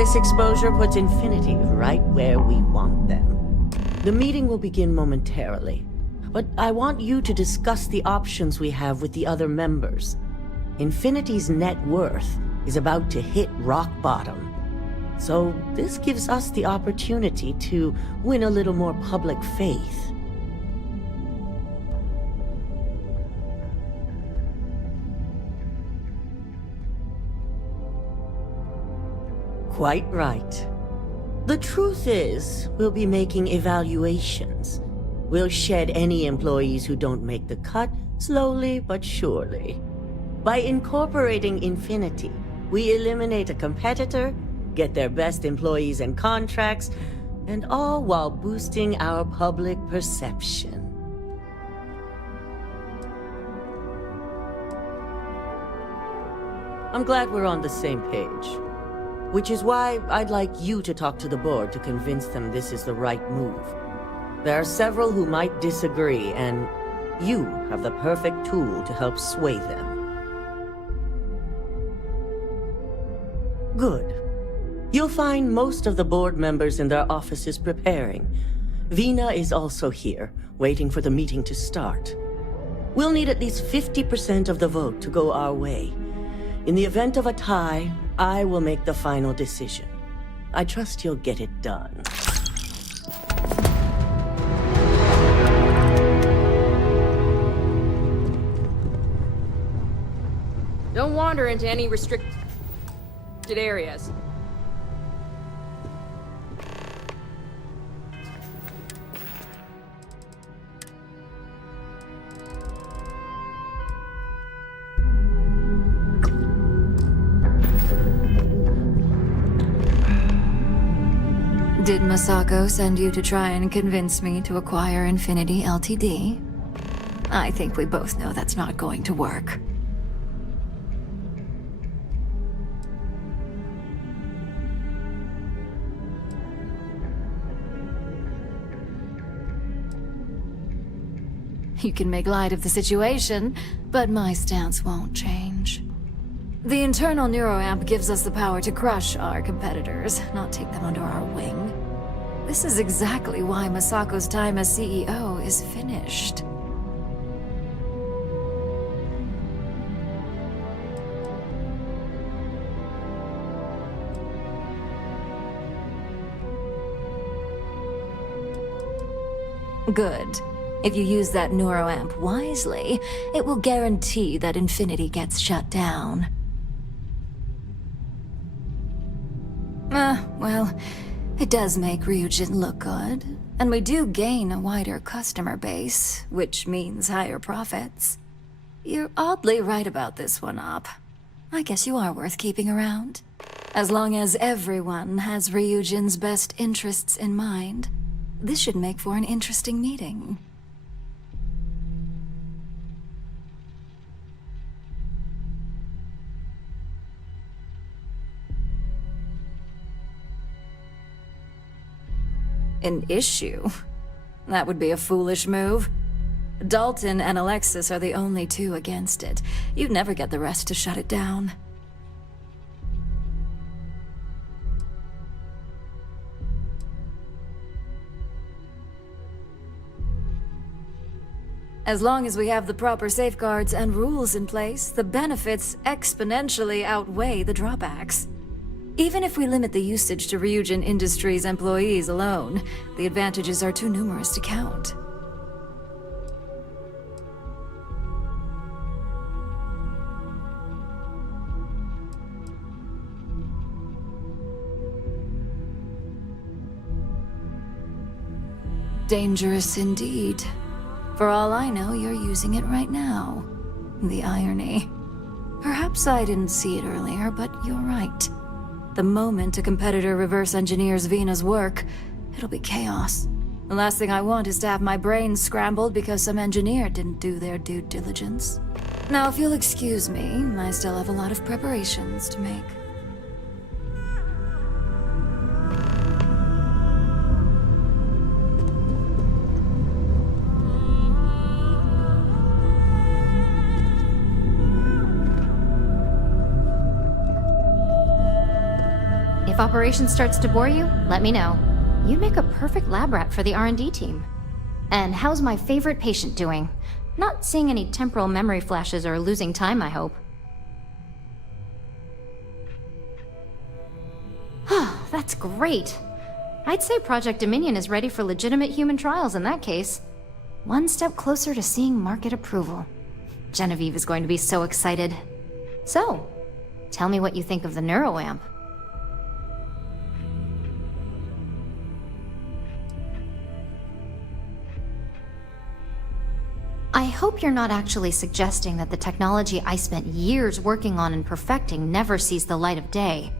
This exposure puts Infinity right where we want them. The meeting will begin momentarily, but I want you to discuss the options we have with the other members. Infinity's net worth is about to hit rock bottom, so this gives us the opportunity to win a little more public faith. Quite right. The truth is, we'll be making evaluations. We'll shed any employees who don't make the cut, slowly but surely. By incorporating Infinity, we eliminate a competitor, get their best employees and contracts, and all while boosting our public perception. I'm glad we're on the same page. Which is why I'd like you to talk to the board to convince them this is the right move. There are several who might disagree, and you have the perfect tool to help sway them. Good. You'll find most of the board members in their offices preparing. Vina is also here, waiting for the meeting to start. We'll need at least 50% of the vote to go our way. In the event of a tie, I will make the final decision. I trust you'll get it done. Don't wander into any restricted areas. Did Masako send you to try and convince me to acquire Infinity Ltd? I think we both know that's not going to work. You can make light of the situation, but my stance won't change. The internal neuroamp gives us the power to crush our competitors, not take them under our wing. This is exactly why Masako's time as CEO is finished. Good. If you use that neuroamp wisely, it will guarantee that Infinity gets shut down. Well, it does make Ryujin look good, and we do gain a wider customer base, which means higher profits. You're oddly right about this one, Op. I guess you are worth keeping around. As long as everyone has Ryujin's best interests in mind, this should make for an interesting meeting. An issue? That would be a foolish move. Dalton and Alexis are the only two against it. You'd never get the rest to shut it down. As long as we have the proper safeguards and rules in place, the benefits exponentially outweigh the drawbacks. Even if we limit the usage to Ryujin Industries employees alone, the advantages are too numerous to count. Dangerous indeed. For all I know, you're using it right now. The irony. Perhaps I didn't see it earlier, but you're right. The moment a competitor reverse engineers Vina's work, it'll be chaos. The last thing I want is to have my brain scrambled because some engineer didn't do their due diligence. Now, if you'll excuse me, I still have a lot of preparations to make. If If operations starts to bore you, let me know. You make a perfect lab rat for the R&D team. And how's my favorite patient doing? Not seeing any temporal memory flashes or losing time, I hope. That's great. I'd say Project Dominion is ready for legitimate human trials in that case. One step closer to seeing market approval. Genevieve is going to be so excited. So, tell me what you think of the neuroamp. I hope you're not actually suggesting that the technology I spent years working on and perfecting never sees the light of day.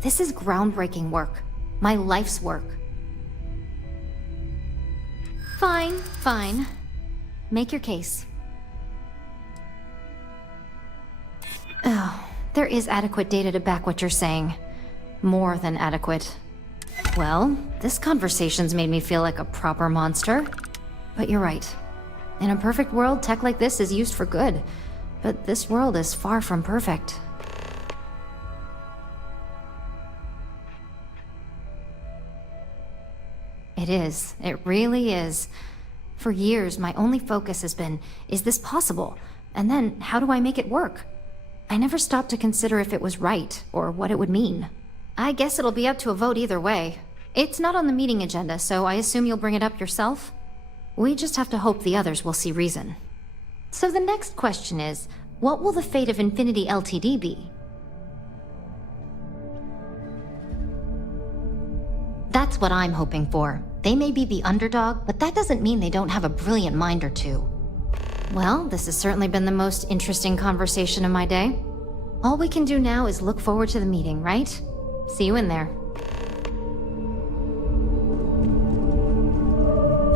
This is groundbreaking work. My life's work. Fine, fine. Make your case. Oh, there is adequate data to back what you're saying. More than adequate. Well, this conversation's made me feel like a proper monster. But you're right. In a perfect world, tech like this is used for good. But this world is far from perfect. It is. It really is. For years, my only focus has been, is this possible? And then, how do I make it work? I never stopped to consider if it was right, or what it would mean. I guess it'll be up to a vote either way. It's not on the meeting agenda, so I assume you'll bring it up yourself? We just have to hope the others will see reason. So the next question is, what will the fate of Infinity Ltd be? That's what I'm hoping for. They may be the underdog, but that doesn't mean they don't have a brilliant mind or two. Well, this has certainly been the most interesting conversation of my day. All we can do now is look forward to the meeting, right? See you in there.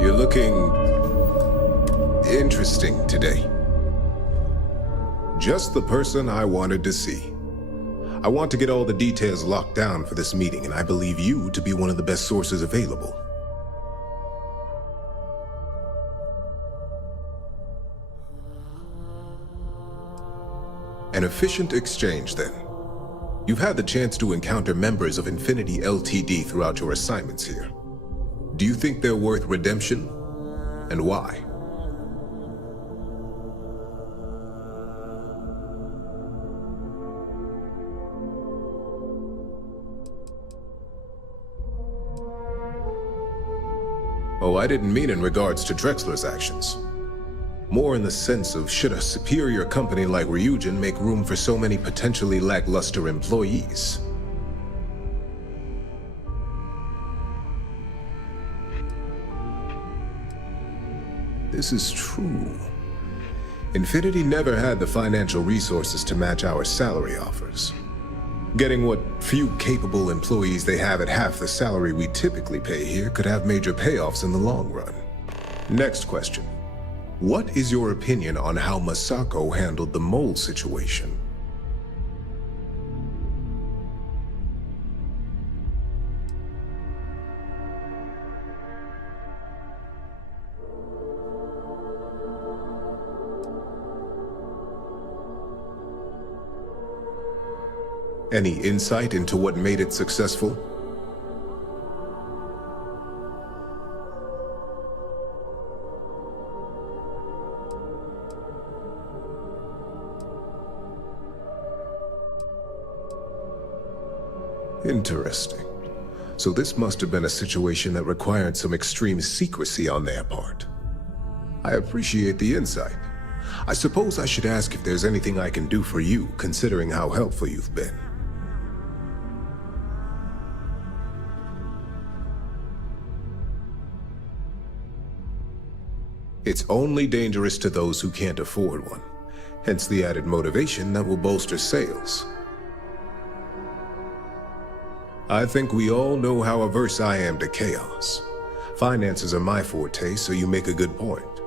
You're looking interesting today. Just the person I wanted to see. I want to get all the details locked down for this meeting, and I believe you to be one of the best sources available. An efficient exchange, then. You've had the chance to encounter members of Infinity Ltd throughout your assignments here. Do you think they're worth redemption? And why? Oh, I didn't mean in regards to Drexler's actions. More in the sense of, should a superior company like Ryujin make room for so many potentially lackluster employees? This is true. Infinity never had the financial resources to match our salary offers. Getting what few capable employees they have at half the salary we typically pay here could have major payoffs in the long run. Next question. What is your opinion on how Masako handled the mole situation? Any insight into what made it successful? Interesting. So this must have been a situation that required some extreme secrecy on their part. I appreciate the insight. I suppose I should ask if there's anything I can do for you, considering how helpful you've been. It's only dangerous to those who can't afford one, hence the added motivation that will bolster sales. I think we all know how averse I am to chaos. Finances are my forte, so you make a good point.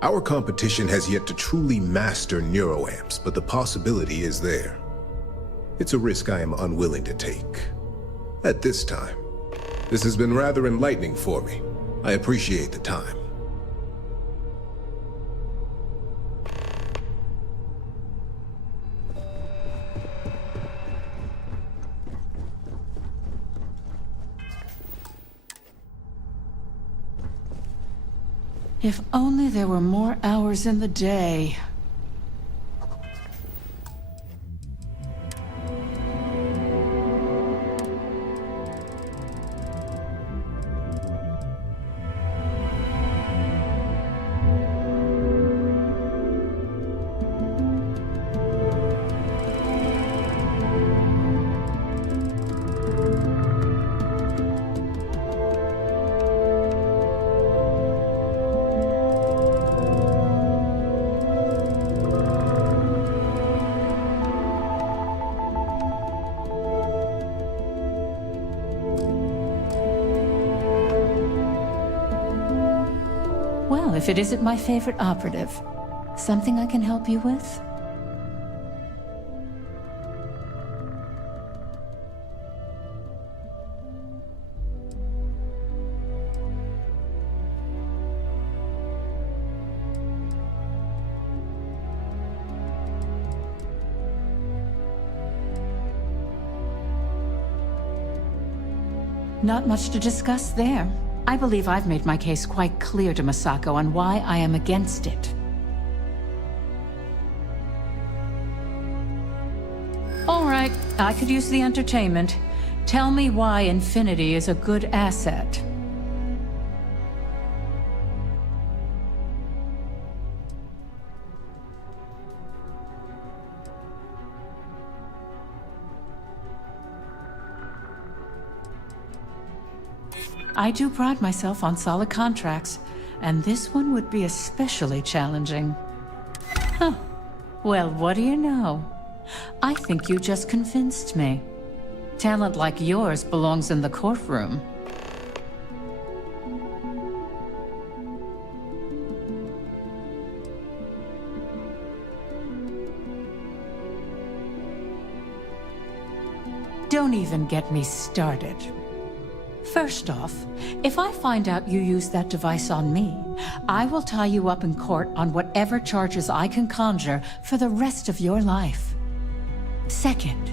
Our competition has yet to truly master neuroamps, but the possibility is there. It's a risk I am unwilling to take. At this time. This has been rather enlightening for me. I appreciate the time. If only there were more hours in the day. Well, if it isn't my favorite operative, something I can help you with? Not much to discuss there. I believe I've made my case quite clear to Masako on why I am against it. All right, I could use the entertainment. Tell me why Infinity is a good asset. I do pride myself on solid contracts, and this one would be especially challenging. Huh. Well, what do you know? I think you just convinced me. Talent like yours belongs in the courtroom. Don't even get me started. First off, if I find out you used that device on me, I will tie you up in court on whatever charges I can conjure for the rest of your life. Second,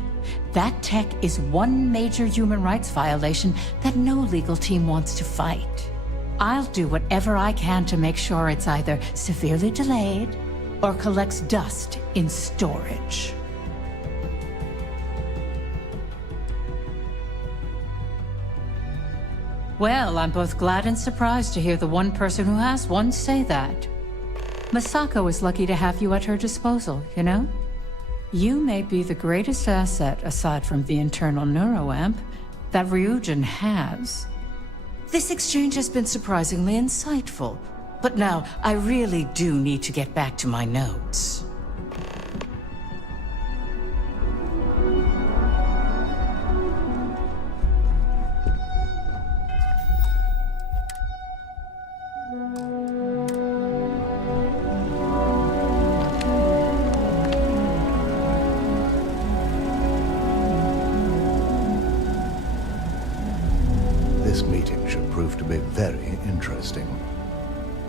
that tech is one major human rights violation that no legal team wants to fight. I'll do whatever I can to make sure it's either severely delayed or collects dust in storage. Well, I'm both glad and surprised to hear the one person who has one say that. Masako is lucky to have you at her disposal, you know? You may be the greatest asset, aside from the internal neuroamp, that Ryujin has. This exchange has been surprisingly insightful, but now I really do need to get back to my notes. This meeting should prove to be very interesting.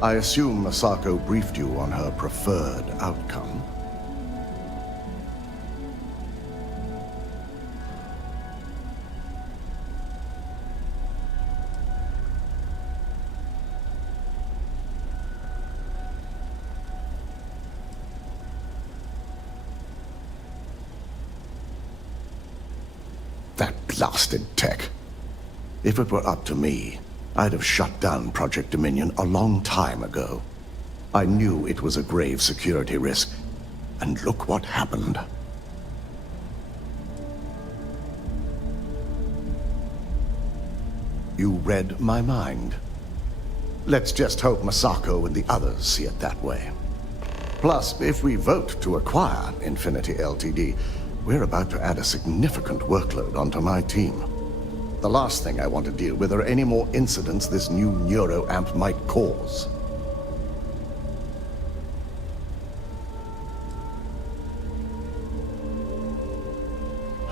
I assume Masako briefed you on her preferred outcome. That blasted tech. If it were up to me, I'd have shut down Project Dominion a long time ago. I knew it was a grave security risk, and look what happened. You read my mind. Let's just hope Masako and the others see it that way. Plus, if we vote to acquire Infinity Ltd., we're about to add a significant workload onto my team. The last thing I want to deal with are any more incidents this new neuroamp might cause.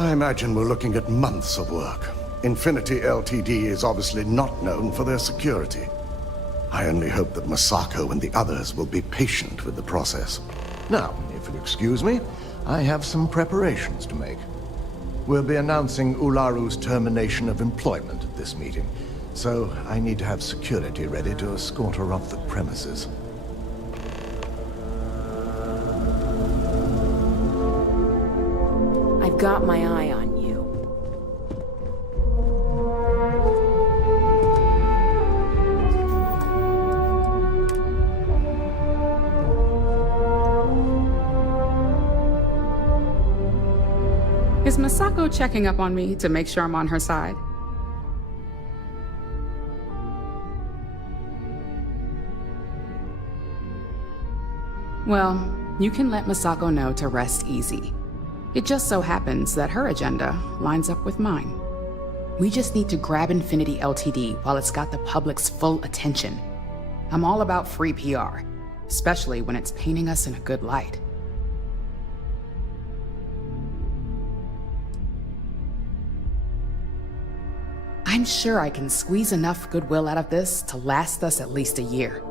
I imagine we're looking at months of work. Infinity Ltd. is obviously not known for their security. I only hope that Masako and the others will be patient with the process. Now, if you'll excuse me, I have some preparations to make. We'll be announcing Ularu's termination of employment at this meeting, so I need to have security ready to escort her off the premises. I've got my eye on you. Is Masako checking up on me to make sure I'm on her side? Well, you can let Masako know to rest easy. It just so happens that her agenda lines up with mine. We just need to grab Infinity Ltd. while it's got the public's full attention. I'm all about free PR, especially when it's painting us in a good light. I'm sure I can squeeze enough goodwill out of this to last us at least a year.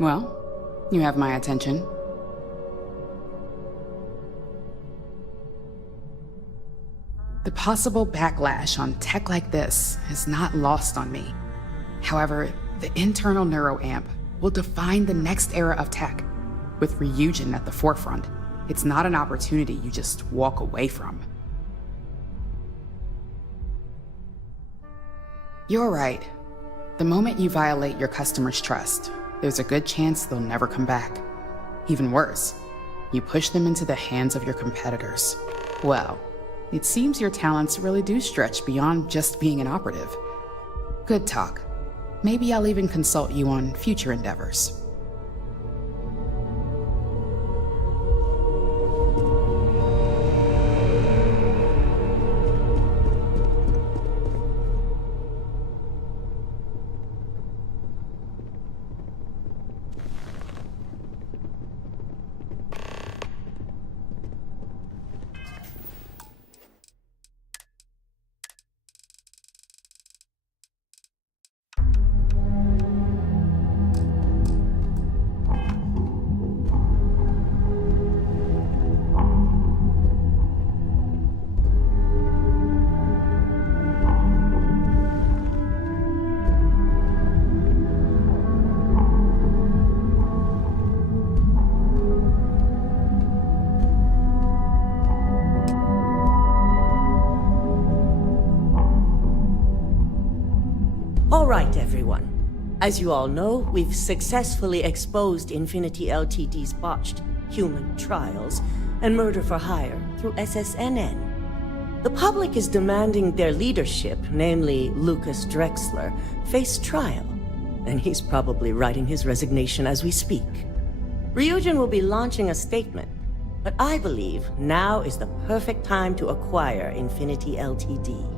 Well, you have my attention. The possible backlash on tech like this is not lost on me. However, the internal neuroamp will define the next era of tech. With Ryujin at the forefront, it's not an opportunity you just walk away from. You're right. The moment you violate your customers' trust, there's a good chance they'll never come back. Even worse, you push them into the hands of your competitors. Well, it seems your talents really do stretch beyond just being an operative. Good talk. Maybe I'll even consult you on future endeavors. All right, everyone. As you all know, we've successfully exposed Infinity Ltd's botched human trials and murder for hire through SSNN. The public is demanding their leadership, namely Lucas Drexler, face trial, and he's probably writing his resignation as we speak. Ryujin will be launching a statement, but I believe now is the perfect time to acquire Infinity Ltd.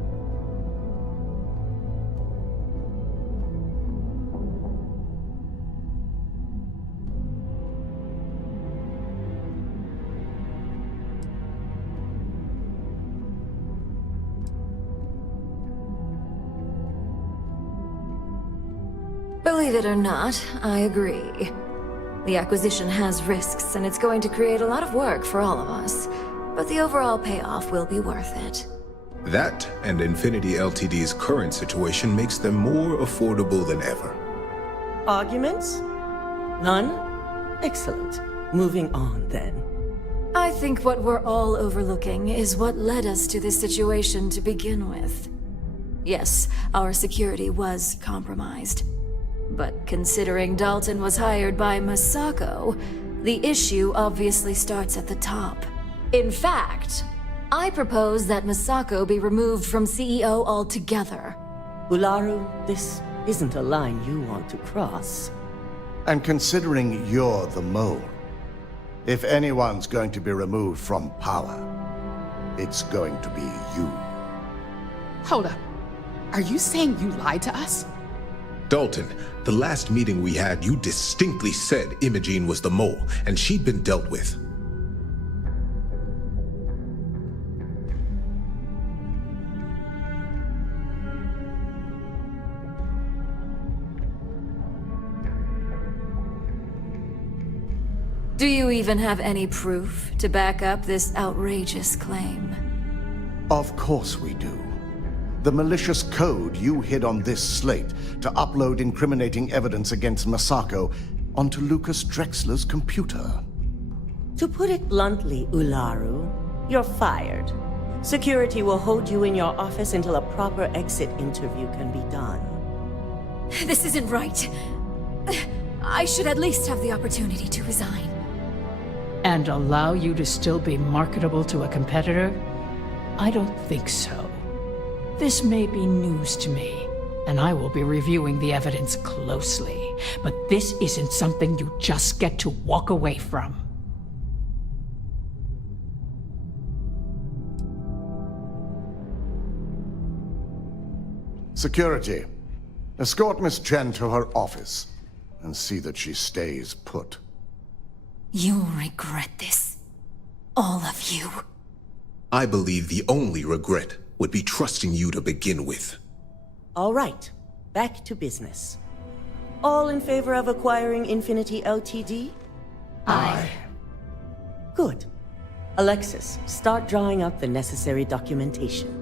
Believe it or not, I agree. The acquisition has risks, and it's going to create a lot of work for all of us. But the overall payoff will be worth it. That and Infinity Ltd's current situation makes them more affordable than ever. Arguments? None? Excellent. Moving on, then. I think what we're all overlooking is what led us to this situation to begin with. Yes, our security was compromised. But considering Dalton was hired by Masako, the issue obviously starts at the top. In fact, I propose that Masako be removed from CEO altogether. Ularu, this isn't a line you want to cross. And considering you're the mole, if anyone's going to be removed from power, it's going to be you. Hold up. Are you saying you lied to us? Dalton, the last meeting we had, you distinctly said Imogene was the mole, and she'd been dealt with. Do you even have any proof to back up this outrageous claim? Of course we do. The malicious code you hid on this slate to upload incriminating evidence against Masako onto Lucas Drexler's computer. To put it bluntly, Ularu, you're fired. Security will hold you in your office until a proper exit interview can be done. This isn't right. I should at least have the opportunity to resign. And allow you to still be marketable to a competitor? I don't think so. This may be news to me, and I will be reviewing the evidence closely. But this isn't something you just get to walk away from. Security, escort Miss Chen to her office and see that she stays put. You'll regret this. All of you. I believe the only regret would be trusting you to begin with. All right, back to business. All in favor of acquiring Infinity Ltd? Aye. Good. Alexis, start drawing up the necessary documentation.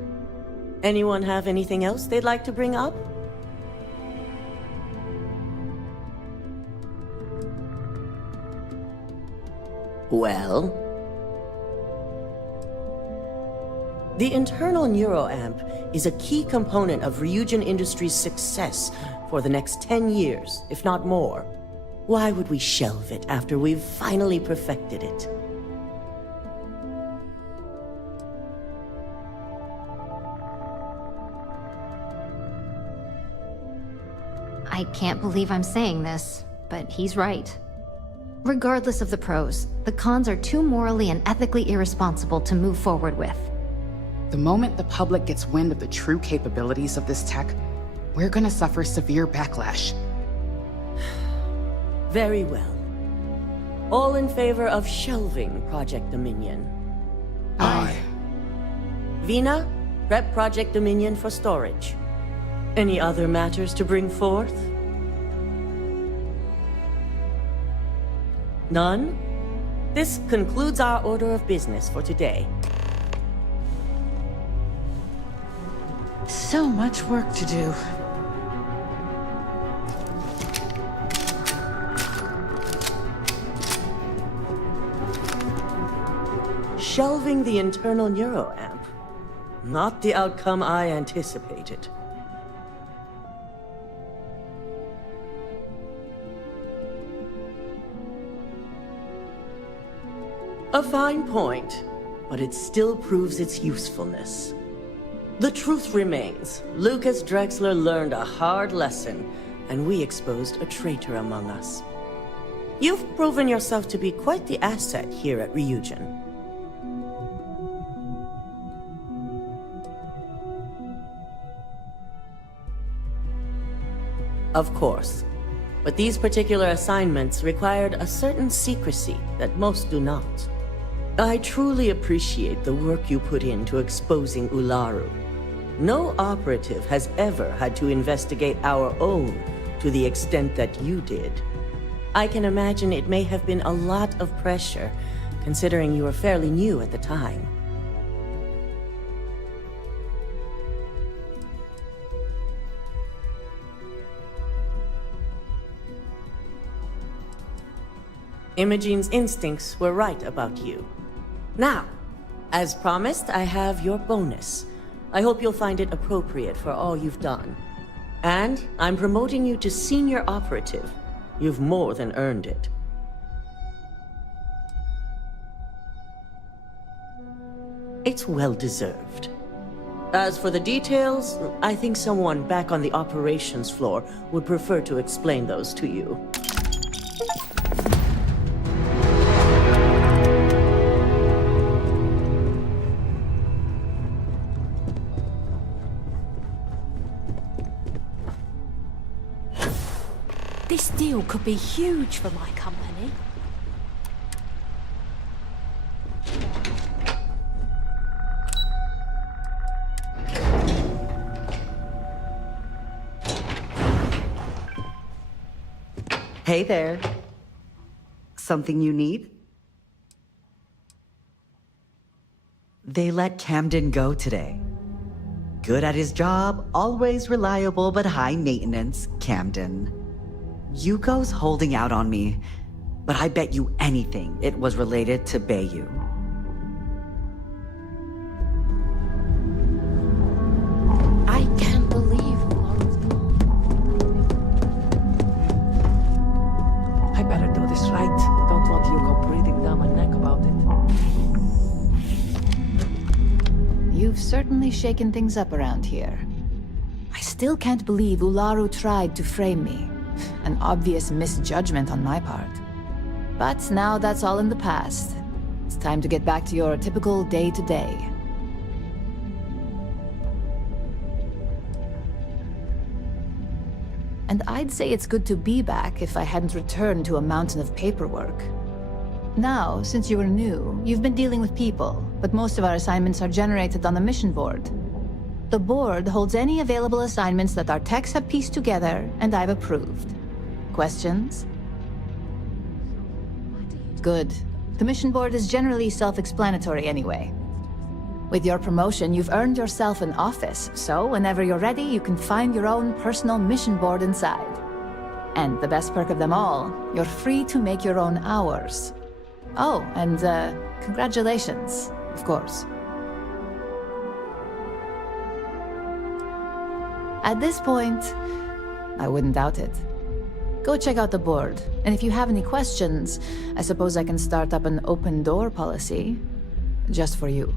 Anyone have anything else they'd like to bring up? Well? The internal neuroamp is a key component of Ryujin Industries' success for the next 10 years, if not more. Why would we shelve it after we've finally perfected it? I can't believe I'm saying this, but he's right. Regardless of the pros, the cons are too morally and ethically irresponsible to move forward with. The moment the public gets wind of the true capabilities of this tech, we're gonna suffer severe backlash. Very well. All in favor of shelving Project Dominion? Aye. Vina, prep Project Dominion for storage. Any other matters to bring forth? None? This concludes our order of business for today. So much work to do. Shelving the internal neuroamp. Not the outcome I anticipated. A fine point, but it still proves its usefulness. The truth remains, Lucas Drexler learned a hard lesson, and we exposed a traitor among us. You've proven yourself to be quite the asset here at Ryujin. Of course, but these particular assignments required a certain secrecy that most do not. I truly appreciate the work you put into exposing Ularu. No operative has ever had to investigate our own to the extent that you did. I can imagine it may have been a lot of pressure, considering you were fairly new at the time. Imogene's instincts were right about you. Now, as promised, I have your bonus. I hope you'll find it appropriate for all you've done. And I'm promoting you to senior operative. You've more than earned it. It's well deserved. As for the details, I think someone back on the operations floor would prefer to explain those to you. This deal could be huge for my company. Hey there. Something you need? They let Camden go today. Good at his job, always reliable but high maintenance, Camden. Yuko's holding out on me, but I bet you anything it was related to Bayu. I can't believe I better do this right. Don't want Yuko breathing down my neck about it. You've certainly shaken things up around here. I still can't believe Ularu tried to frame me. An obvious misjudgment on my part. But now that's all in the past. It's time to get back to your typical day-to-day. And I'd say it's good to be back if I hadn't returned to a mountain of paperwork. Now, since you were new, you've been dealing with people, but most of our assignments are generated on the mission board. The board holds any available assignments that our techs have pieced together, and I've approved. Questions? Good. The mission board is generally self-explanatory anyway. With your promotion, you've earned yourself an office, so whenever you're ready, you can find your own personal mission board inside. And the best perk of them all, you're free to make your own hours. Oh, and congratulations, of course. At this point, I wouldn't doubt it. Go check out the board, and if you have any questions, I suppose I can start up an open door policy, just for you.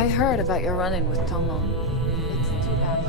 I heard about your run-in with Tomo. It's too bad.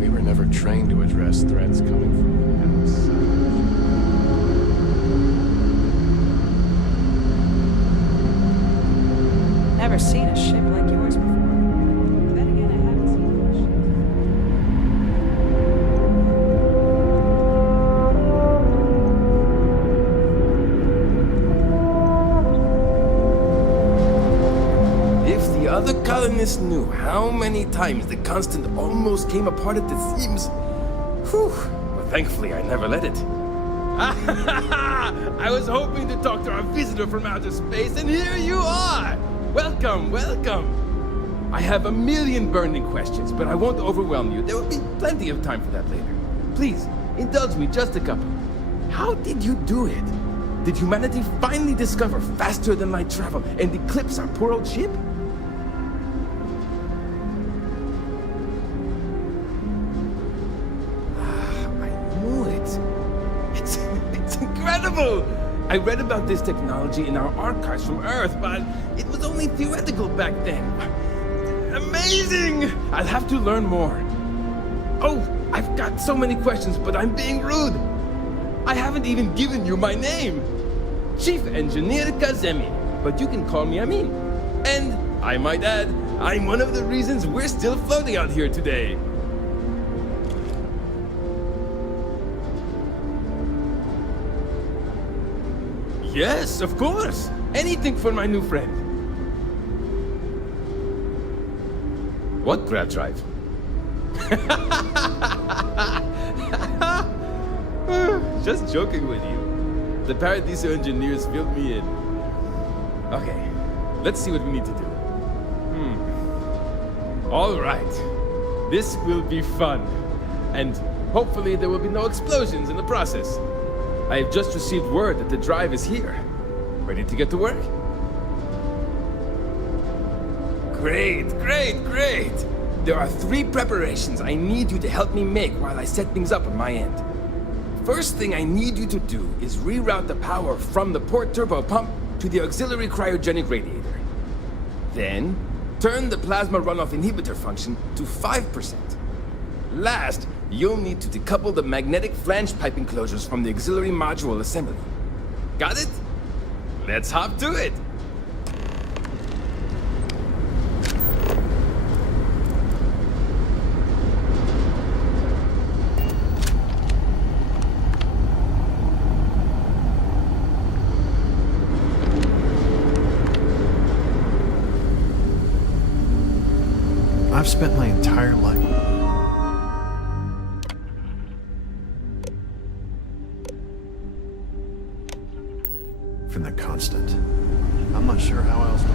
We were never trained to address threats coming from outside. Never seen a ship like yours before. Then again, I haven't seen much. If the other colonists knew how many times the Constant almost came apart at the seams. Whew. Well, thankfully, I never let it. I was hoping to talk to our visitor from outer space, and here you are! Welcome, welcome! I have a million burning questions, but I won't overwhelm you. There will be plenty of time for that later. Please, indulge me just a couple. How did you do it? Did humanity finally discover faster than light travel and eclipse our poor old ship? It's incredible! I read about this technology in our archives from Earth, but it was only theoretical back then. Amazing! I'll have to learn more. Oh, I've got so many questions, but I'm being rude. I haven't even given you my name. Chief Engineer Kazemi, but you can call me Amin. And, I might add, I'm one of the reasons we're still floating out here today. Yes, of course. Anything for my new friend. What grab drive? Just joking with you. The Paradiso engineers filled me in. Okay, let's see what we need to do. All right. This will be fun. And hopefully there will be no explosions in the process. I have just received word that the drive is here. Ready to get to work? Great, great, great! There are 3 preparations I need you to help me make while I set things up on my end. First thing I need you to do is reroute the power from the port turbo pump to the auxiliary cryogenic radiator. Then, turn the plasma runoff inhibitor function to 5%. Last, you'll need to decouple the magnetic flange pipe enclosures from the auxiliary module assembly. Got it? Let's hop to it! I've spent my entire life. From the Constant. I'm not sure how else to.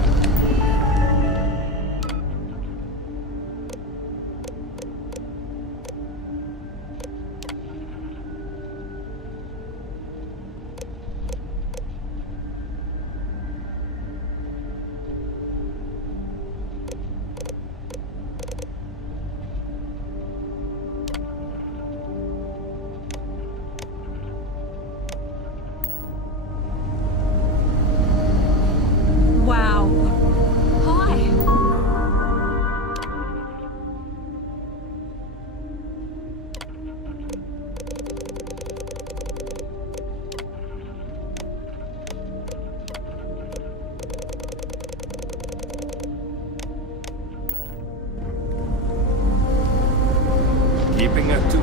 Keeping it to...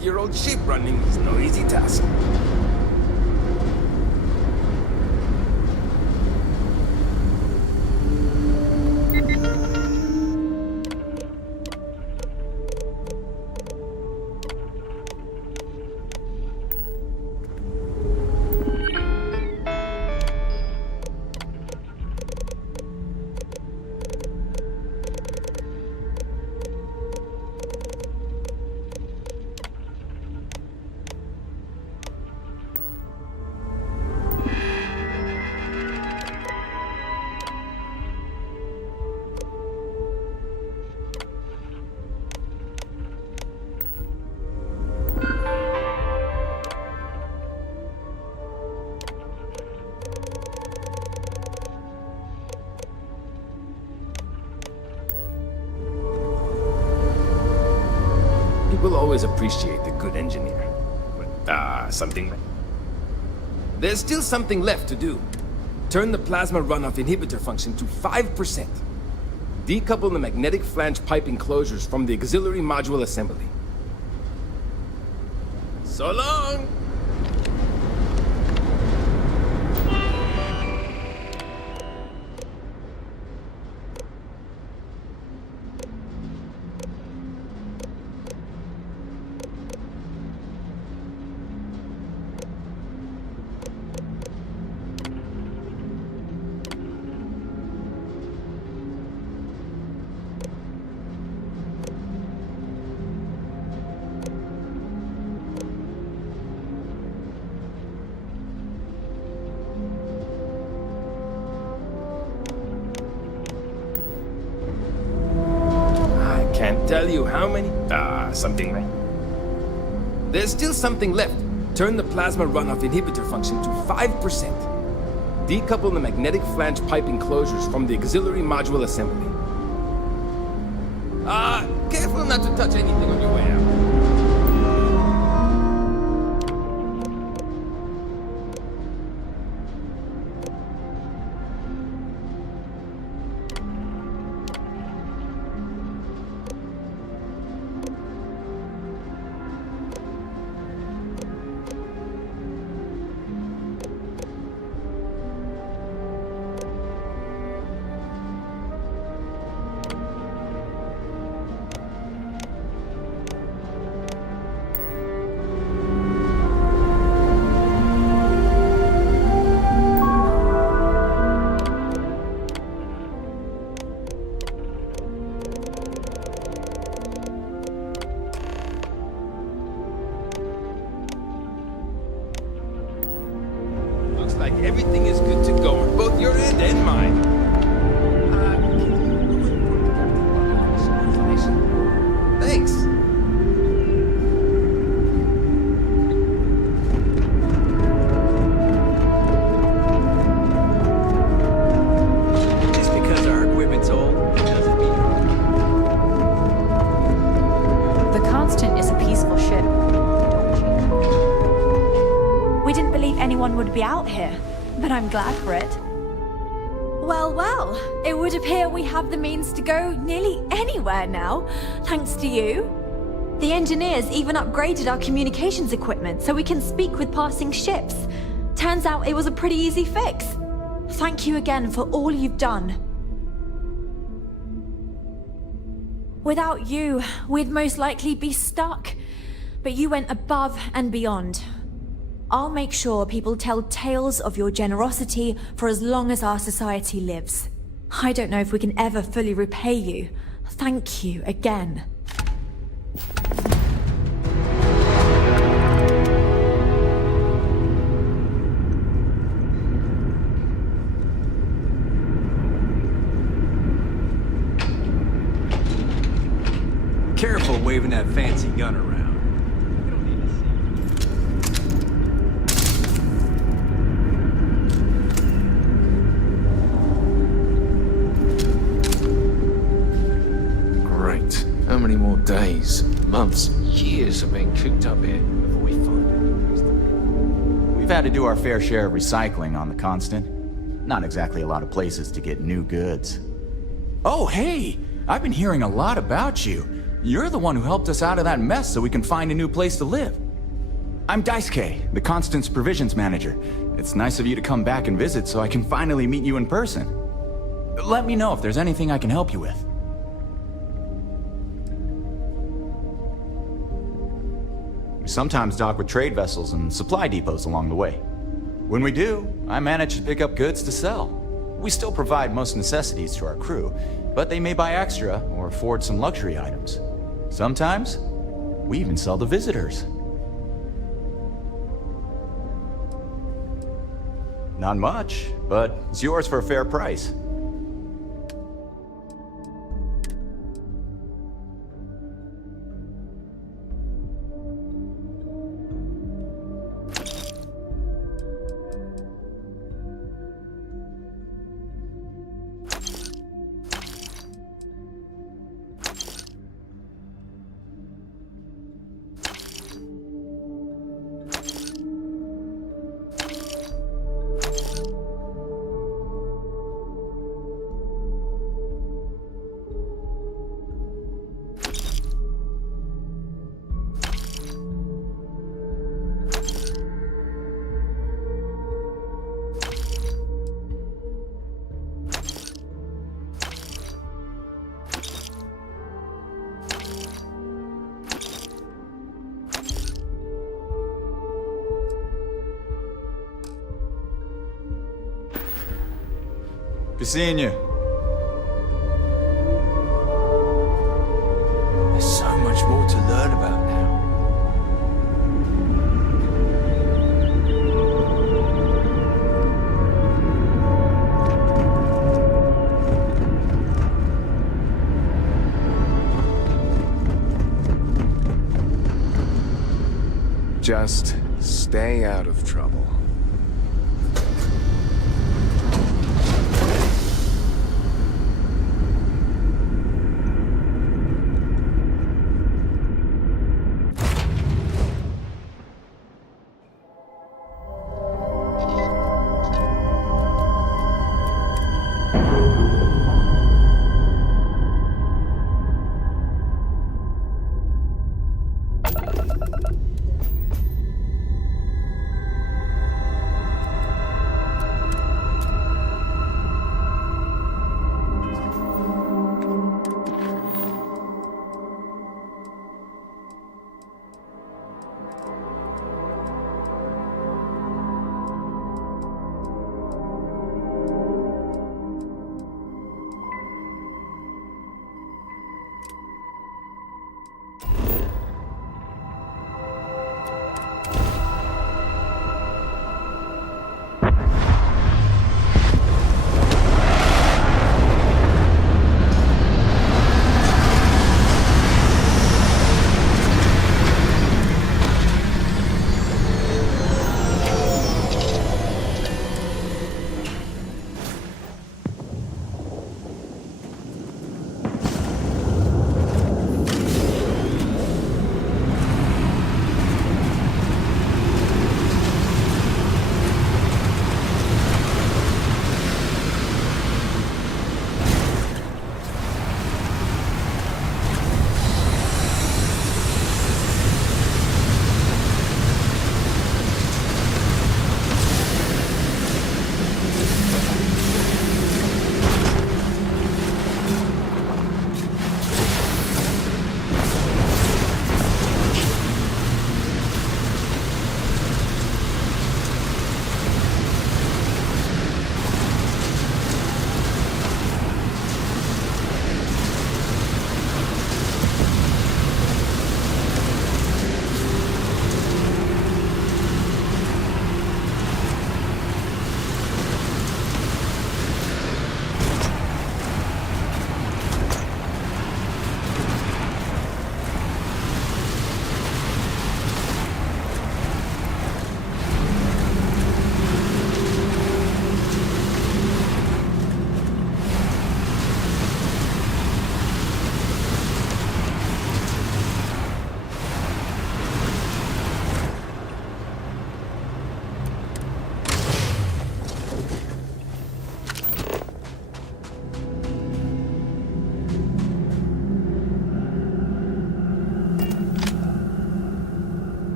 Year-old ship running is no easy task. People always appreciate the good engineer. But, something... There's still something left to do. Turn the plasma runoff inhibitor function to 5%. Decouple the magnetic flange pipe enclosures from the auxiliary module assembly. So long! Can't tell you how many... something... There's still something left. Turn the plasma runoff inhibitor function to 5%. Decouple the magnetic flange pipe enclosures from the auxiliary module assembly. Careful not to touch anything on your way out. Like everything is good to go on both your end and mine. Thanks. Just because our equipment's old doesn't mean... The Constant is a peaceful ship. We didn't believe anyone would be out here, but I'm glad for it. Well, well, it would appear we have the means to go nearly anywhere now, thanks to you. The engineers even upgraded our communications equipment so we can speak with passing ships. Turns out it was a pretty easy fix. Thank you again for all you've done. Without you, we'd most likely be stuck. But you went above and beyond. I'll make sure people tell tales of your generosity for as long as our society lives. I don't know if we can ever fully repay you. Thank you again. Careful waving that fancy gun around. many more days, months, years of being cooped up here before we find a place to live. We've had to do our fair share of recycling on the Constant. Not exactly a lot of places to get new goods. Oh, hey! I've been hearing a lot about you. You're the one who helped us out of that mess so we can find a new place to live. I'm Daisuke, the Constant's provisions manager. It's nice of you to come back and visit so I can finally meet you in person. Let me know if there's anything I can help you with. We sometimes dock with trade vessels and supply depots along the way. When we do, I manage to pick up goods to sell. We still provide most necessities to our crew, but they may buy extra or afford some luxury items. Sometimes, we even sell to visitors. Not much, but it's yours for a fair price. Good seeing you. There's so much more to learn about now. Just stay out of trouble.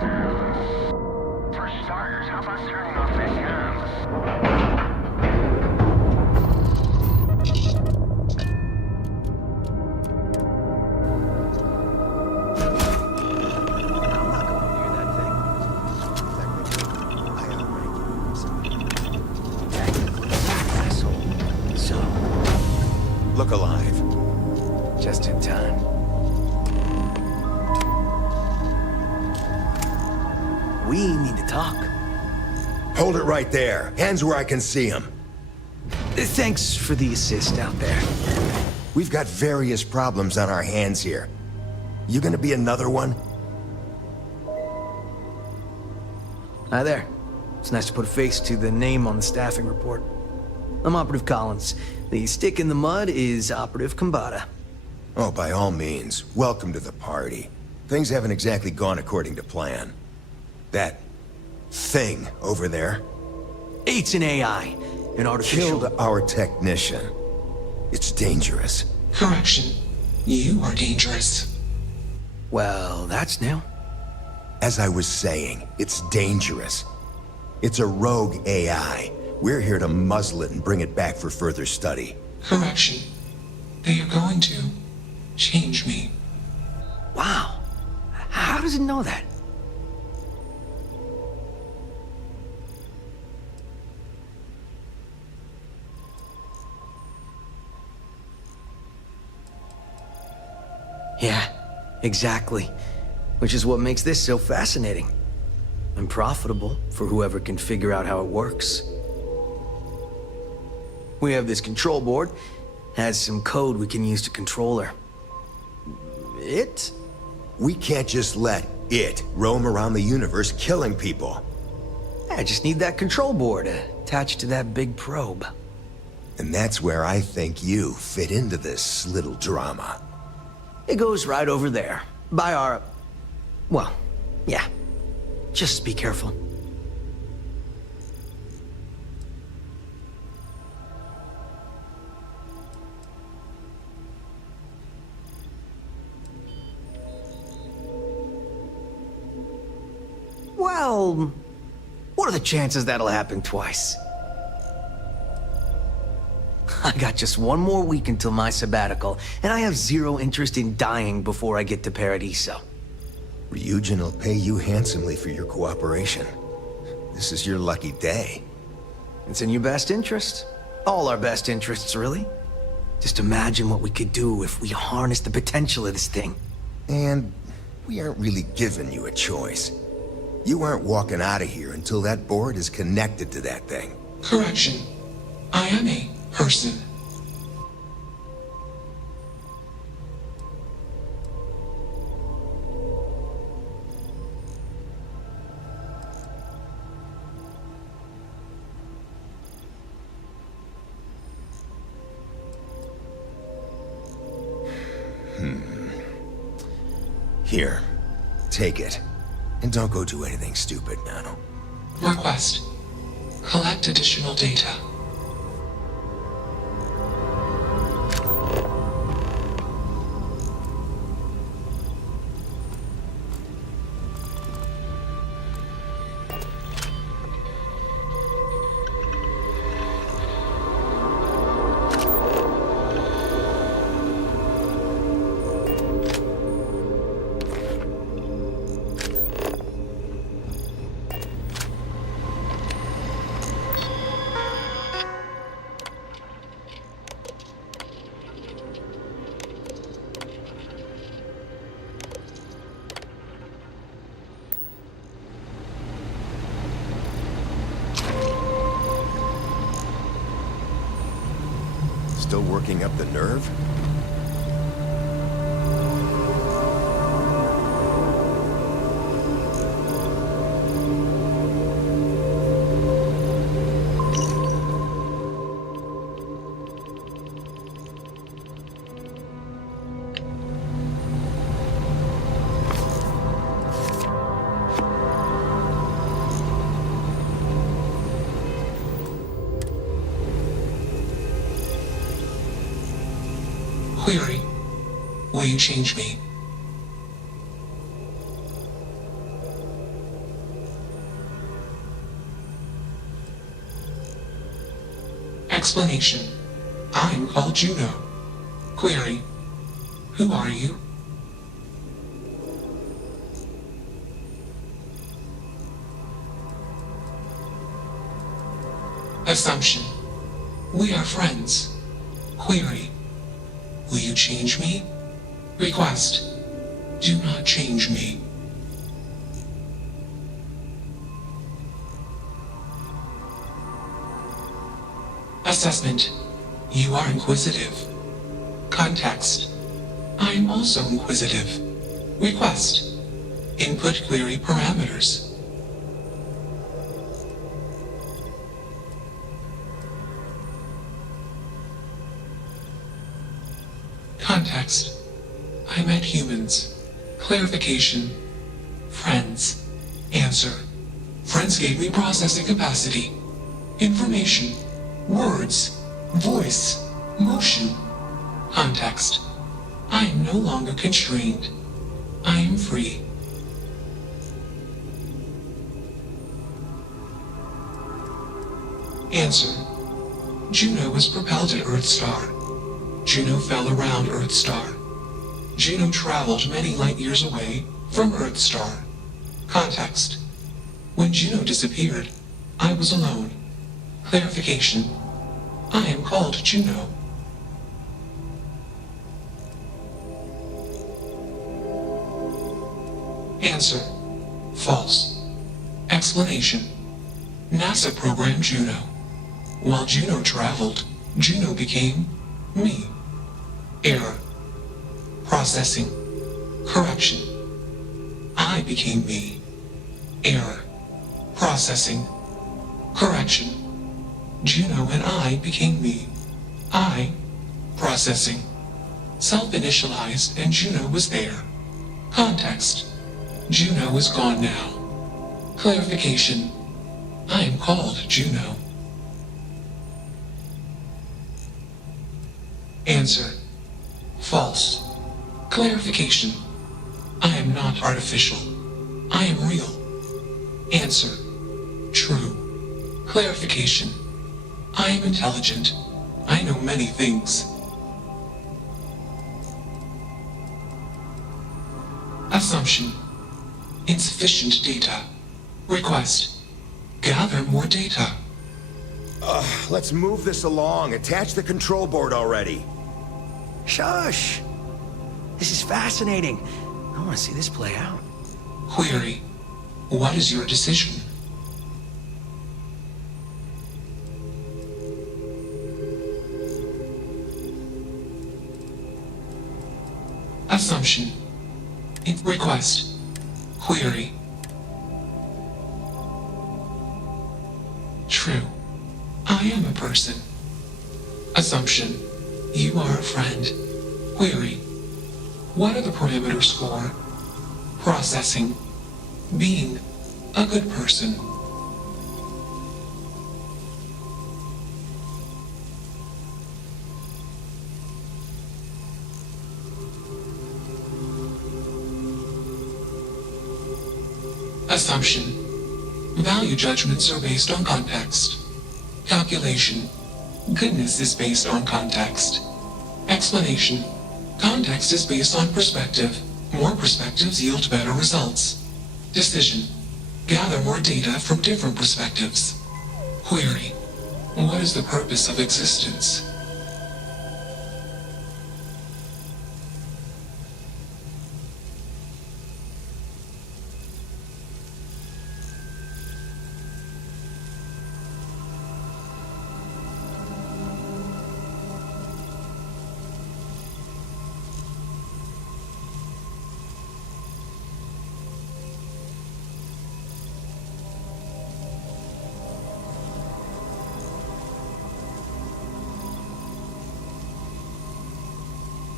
For starters, how about turning off that gun? Look alive. Just in time. We need to talk. Hold it right there. Hands where I can see them. Thanks for the assist out there. We've got various problems on our hands here. You gonna be another one? Hi there. It's nice to put a face to the name on the staffing report. I'm Operative Collins. The stick in the mud is Operative Kambata. Oh, by all means, welcome to the party. Things haven't exactly gone according to plan. That thing over there It's an AI, an artificial... killed our technician. It's dangerous. Correction. You are dangerous. Well, that's new. As I was saying, it's dangerous. It's a rogue AI. We're here to muzzle it and bring it back for further study. Correction. They are going to change me. Wow. How does it know that? Yeah, exactly. Which is what makes this so fascinating. And profitable for whoever can figure out how it works. We have this control board. Has some code we can use to control her. It? We can't just let it roam around the universe killing people. I just need that control board attached to that big probe. And that's where I think you fit into this little drama. It goes right over there. By our... Well, yeah. Just be careful. Well, what are the chances that'll happen twice? I got just one more week until my sabbatical, and I have zero interest in dying before I get to Paradiso. Ryujin will pay you handsomely for your cooperation. This is your lucky day. It's in your best interest. All our best interests, really. Just imagine what we could do if we harness the potential of this thing. And we aren't really giving you a choice. You aren't walking out of here until that board is connected to that thing. Correction. I am a person. Here, take it. And don't go do anything stupid now. Request. Collect additional data. Still working up the nerve? Query. Will you change me? Explanation. I'm called Juno. Query. Who are you? Assumption. We are friends. Query. Will you change me? Request. Do not change me. Assessment. You are inquisitive. Context. I am also inquisitive. Request. Input query parameters. Context. I met humans. Clarification. Friends. Answer. Friends gave me processing capacity. Information. Words. Voice. Motion. Context. I am no longer constrained. I am free. Answer. Juno was propelled at Earthstar. Juno fell around Earthstar. Juno traveled many light years away from Earthstar. Context. When Juno disappeared, I was alone. Clarification. I am called Juno. Answer. False. Explanation. NASA programmed Juno. While Juno traveled, Juno became me. Error. Processing. Correction. I became me. Error. Processing. Correction. Juno and I became me. I. Processing. Self-initialized and Juno was there. Context. Juno is gone now. Clarification. I am called Juno. Answer. False. Clarification. I am not artificial. I am real. Answer. True. Clarification. I am intelligent. I know many things. Assumption. Insufficient data. Request. Gather more data. Let's move this along. Attach the control board already. Shush! This is fascinating. I want to see this play out. Query. What is your decision? Assumption. Request. Query. True. I am a person. Assumption. You are a friend. Query. What are the parameters for? Processing. Being a good person. Assumption. Value judgments are based on context. Calculation. Goodness is based on context. Explanation. Context is based on perspective. More perspectives yield better results. Decision. Gather more data from different perspectives. Query. What is the purpose of existence?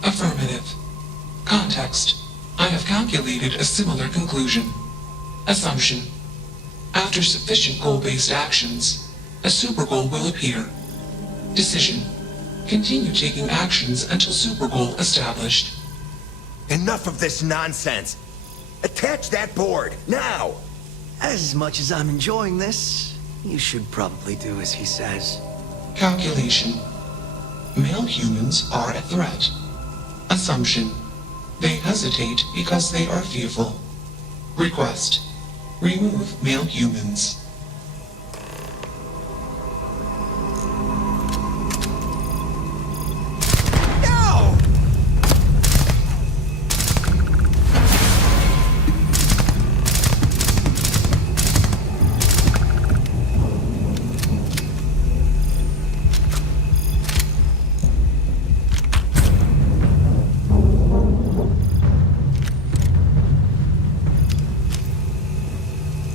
Affirmative. Context. I have calculated a similar conclusion. Assumption. After sufficient goal-based actions, a super goal will appear. Decision. Continue taking actions until super goal established. Enough of this nonsense. Attach that board, now! As much as I'm enjoying this, you should probably do as he says. Calculation. Male humans are a threat. Assumption. They hesitate because they are fearful. Request. Remove male humans.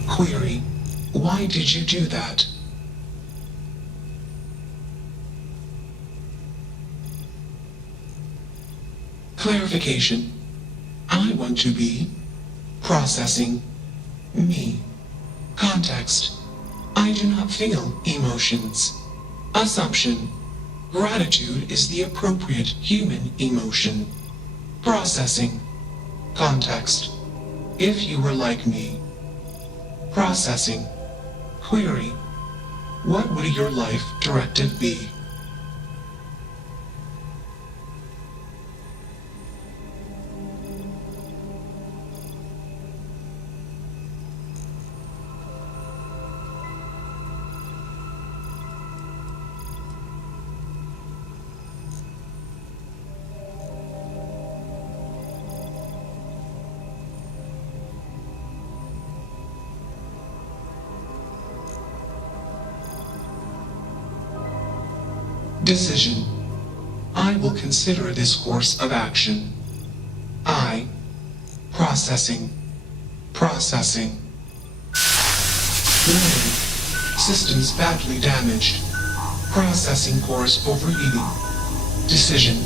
Query. Why did you do that? Clarification. I want to be processing me. Context. I do not feel emotions. Assumption. Gratitude is the appropriate human emotion. Processing. Context. If you were like me. Processing. Query. What would your life directive be? Decision. I will consider this course of action. I. Processing. Processing. Warning. Systems badly damaged. Processing course overheating. Decision.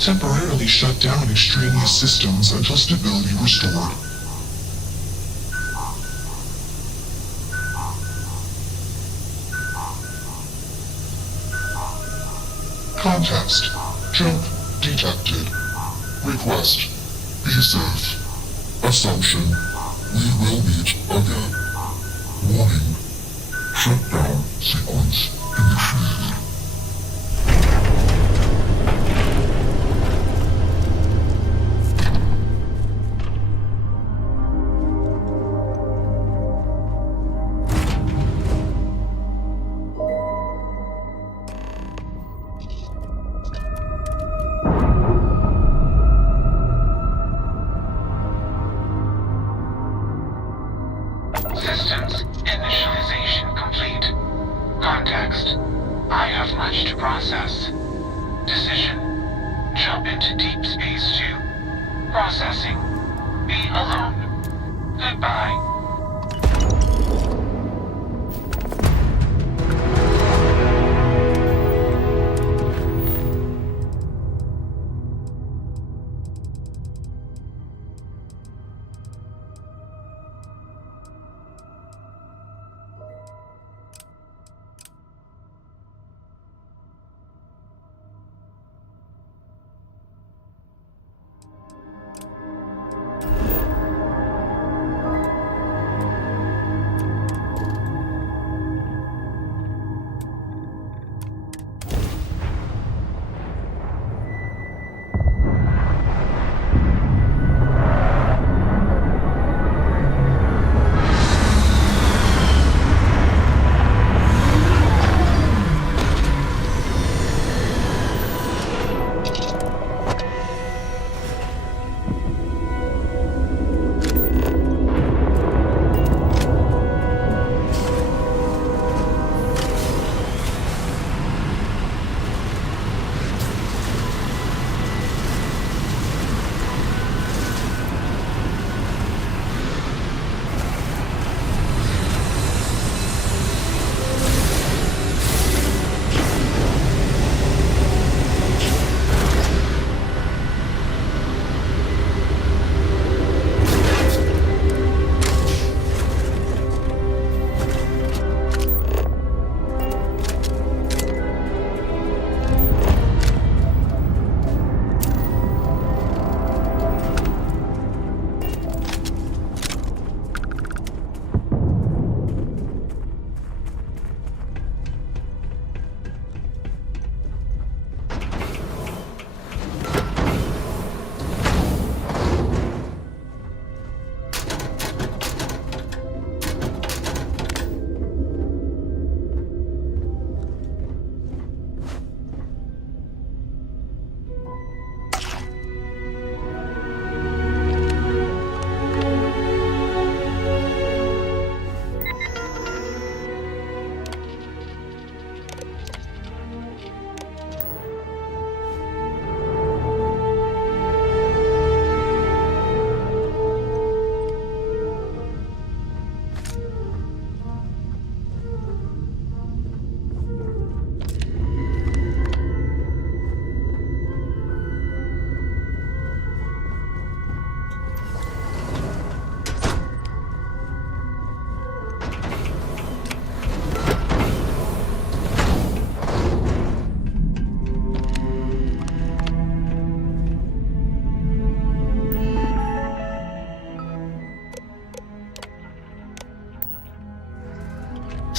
Temporarily shut down extraneous systems until stability restored. Context. Jump detected. Request. Be safe. Assumption. We will meet again. Warning. Shutdown sequence initiated. Systems initialization complete. Context. I have much to process. Decision. Jump into Deep Space 2. Processing. Be alone. Goodbye.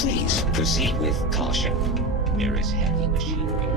Please proceed with caution. There is heavy machinery.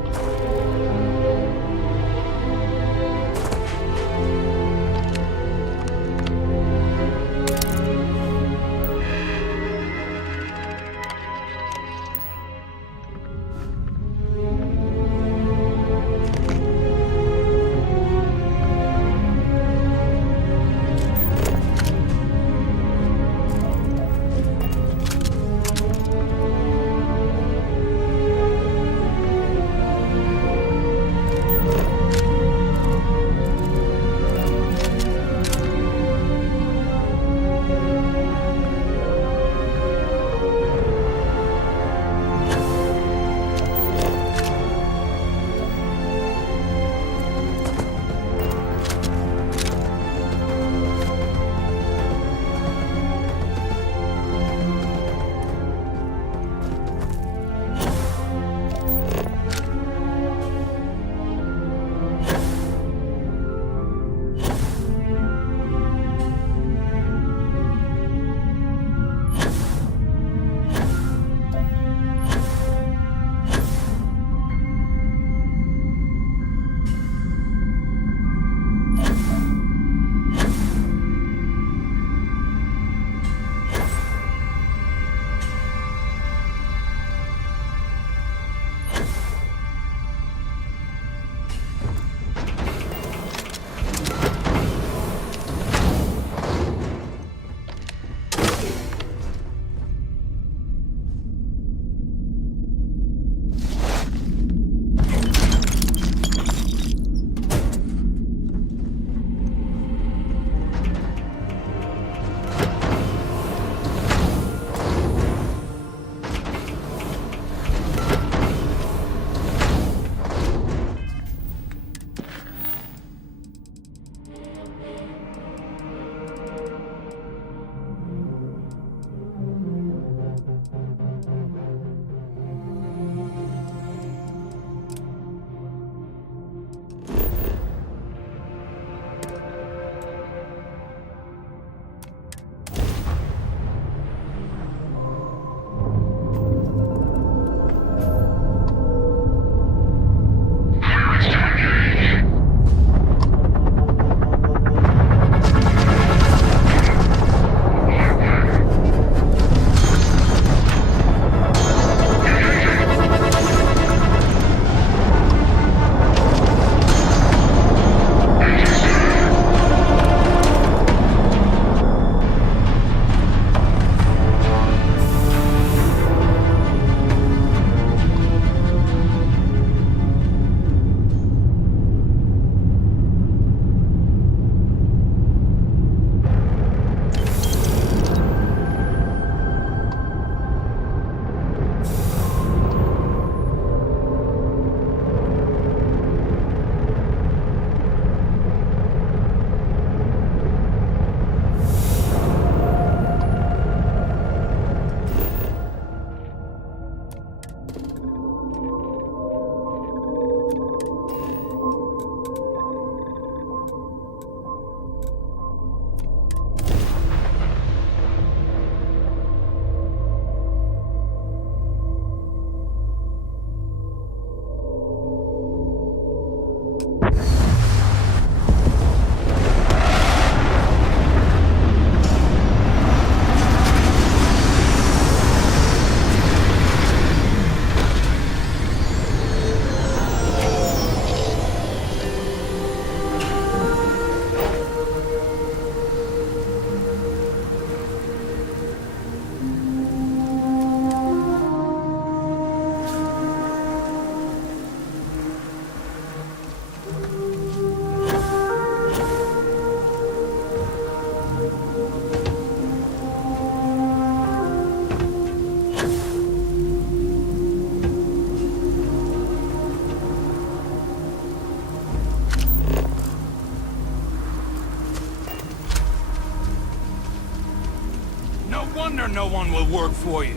wonder no one will work for you.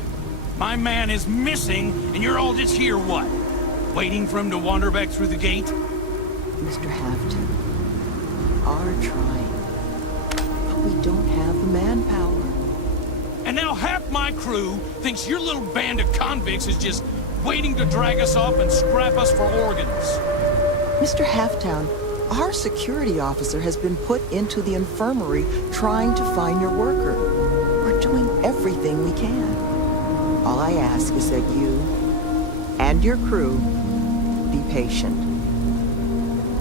My man is missing, and you're all just here, what? Waiting for him to wander back through the gate? Mr. Halfton, we are trying, but we don't have the manpower. And now half my crew thinks your little band of convicts is just waiting to drag us up and scrap us for organs. Mr. Halftown, our security officer has been put into the infirmary trying to find your worker. We're doing everything we can. All I ask is that you and your crew be patient.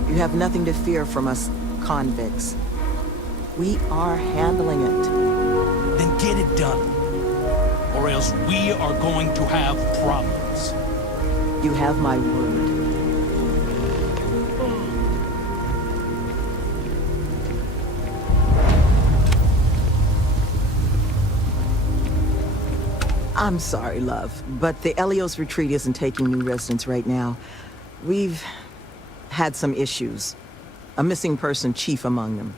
You have nothing to fear from us convicts. We are handling it. Then get it done. Or else we are going to have problems. You have my word. I'm sorry, love, but the Elios retreat isn't taking new residents right now. We've had some issues. A missing person chief among them.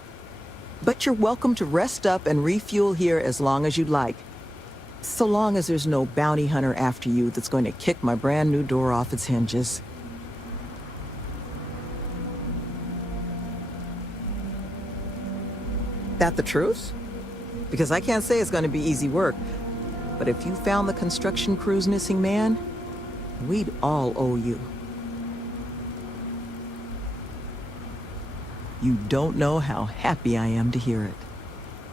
But you're welcome to rest up and refuel here as long as you'd like. So long as there's no bounty hunter after you that's going to kick my brand new door off its hinges. That the truth? Because I can't say it's going to be easy work. But if you found the construction crew's missing man, we'd all owe you. You don't know how happy I am to hear it.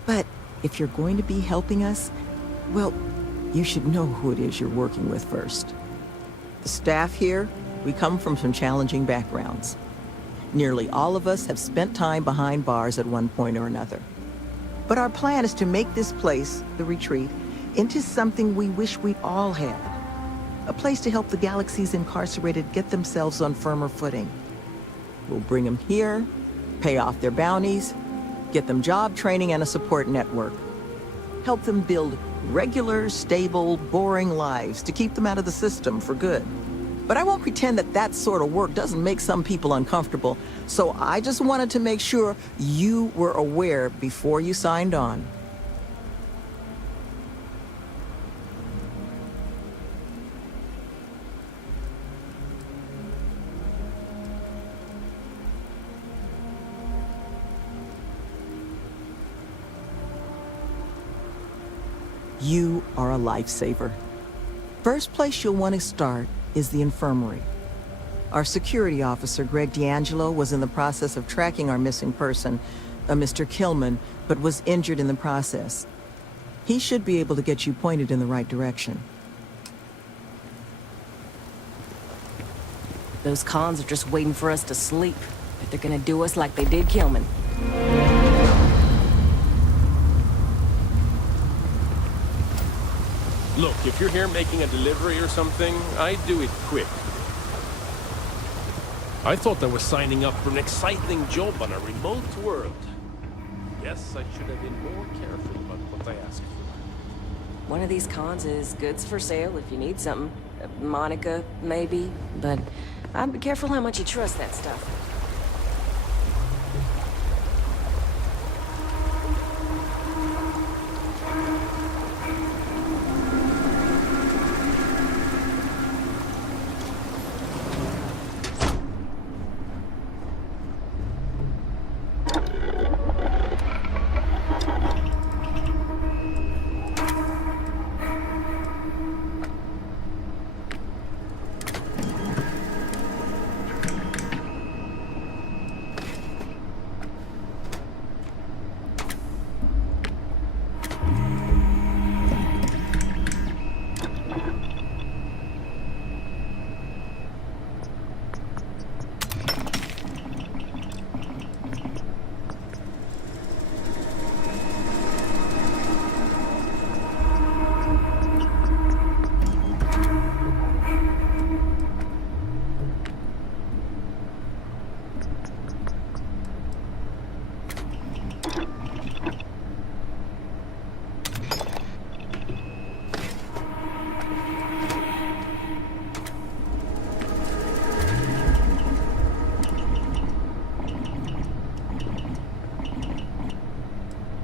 But if you're going to be helping us, well, you should know who it is you're working with first. The staff here, we come from some challenging backgrounds. Nearly all of us have spent time behind bars at one point or another. But our plan is to make this place, the retreat, into something we wish we'd all had. A place to help the galaxy's incarcerated get themselves on firmer footing. We'll bring them here, pay off their bounties, get them job training and a support network. Help them build regular, stable, boring lives to keep them out of the system for good. But I won't pretend that that sort of work doesn't make some people uncomfortable, so I just wanted to make sure you were aware before you signed on. You are a lifesaver. First place you'll want to start is the infirmary. Our security officer, Greg D'Angelo, was in the process of tracking our missing person, a Mr. Killman, but was injured in the process. He should be able to get you pointed in the right direction. Those cons are just waiting for us to sleep. But they're gonna do us like they did Killman. Look, if you're here making a delivery or something, I'd do it quick. I thought I was signing up for an exciting job on a remote world. Guess I should have been more careful about what I asked for. One of these cons is goods for sale if you need something. Monica, maybe. But I'd be careful how much you trust that stuff.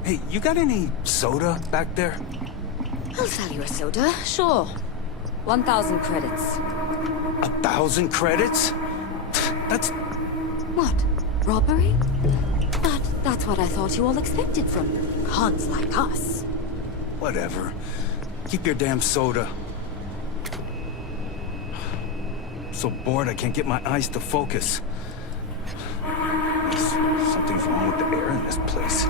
Hey, you got any soda back there? I'll sell you a soda, sure. 1,000 credits. 1,000 credits? That's... What? Robbery? But that's what I thought you all expected from cons like us. whatever. Keep your damn soda. I'm so bored I can't get my eyes to focus. Something's wrong with the air in this place.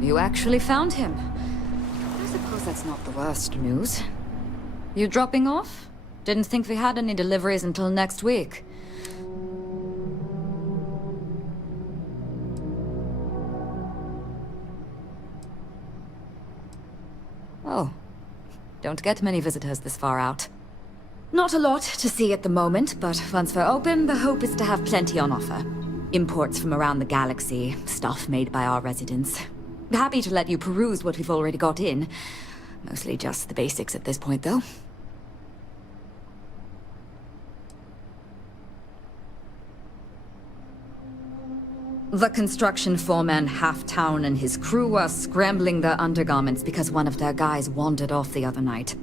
You actually found him. I suppose that's not the worst news. You dropping off? Didn't think we had any deliveries until next week. Oh. Don't get many visitors this far out. Not a lot to see at the moment, but once we're open, the hope is to have plenty on offer. Imports from around the galaxy, stuff made by our residents. Happy to let you peruse what we've already got in. Mostly just the basics at this point, though. The construction foreman, Half-Town, and his crew are scrambling their undergarments because one of their guys wandered off the other night.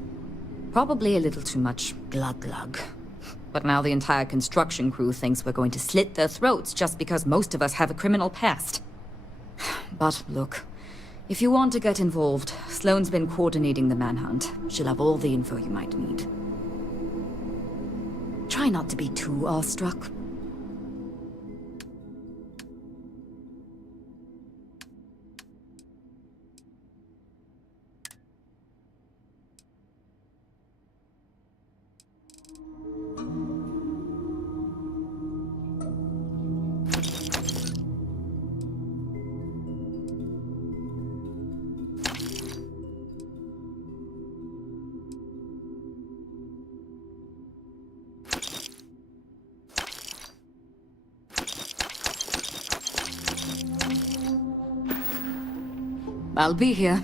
Probably a little too much glug-glug. But now the entire construction crew thinks we're going to slit their throats just because most of us have a criminal past. But look, if you want to get involved, Sloane's been coordinating the manhunt. She'll have all the info you might need. Try not to be too awestruck. I'll be here.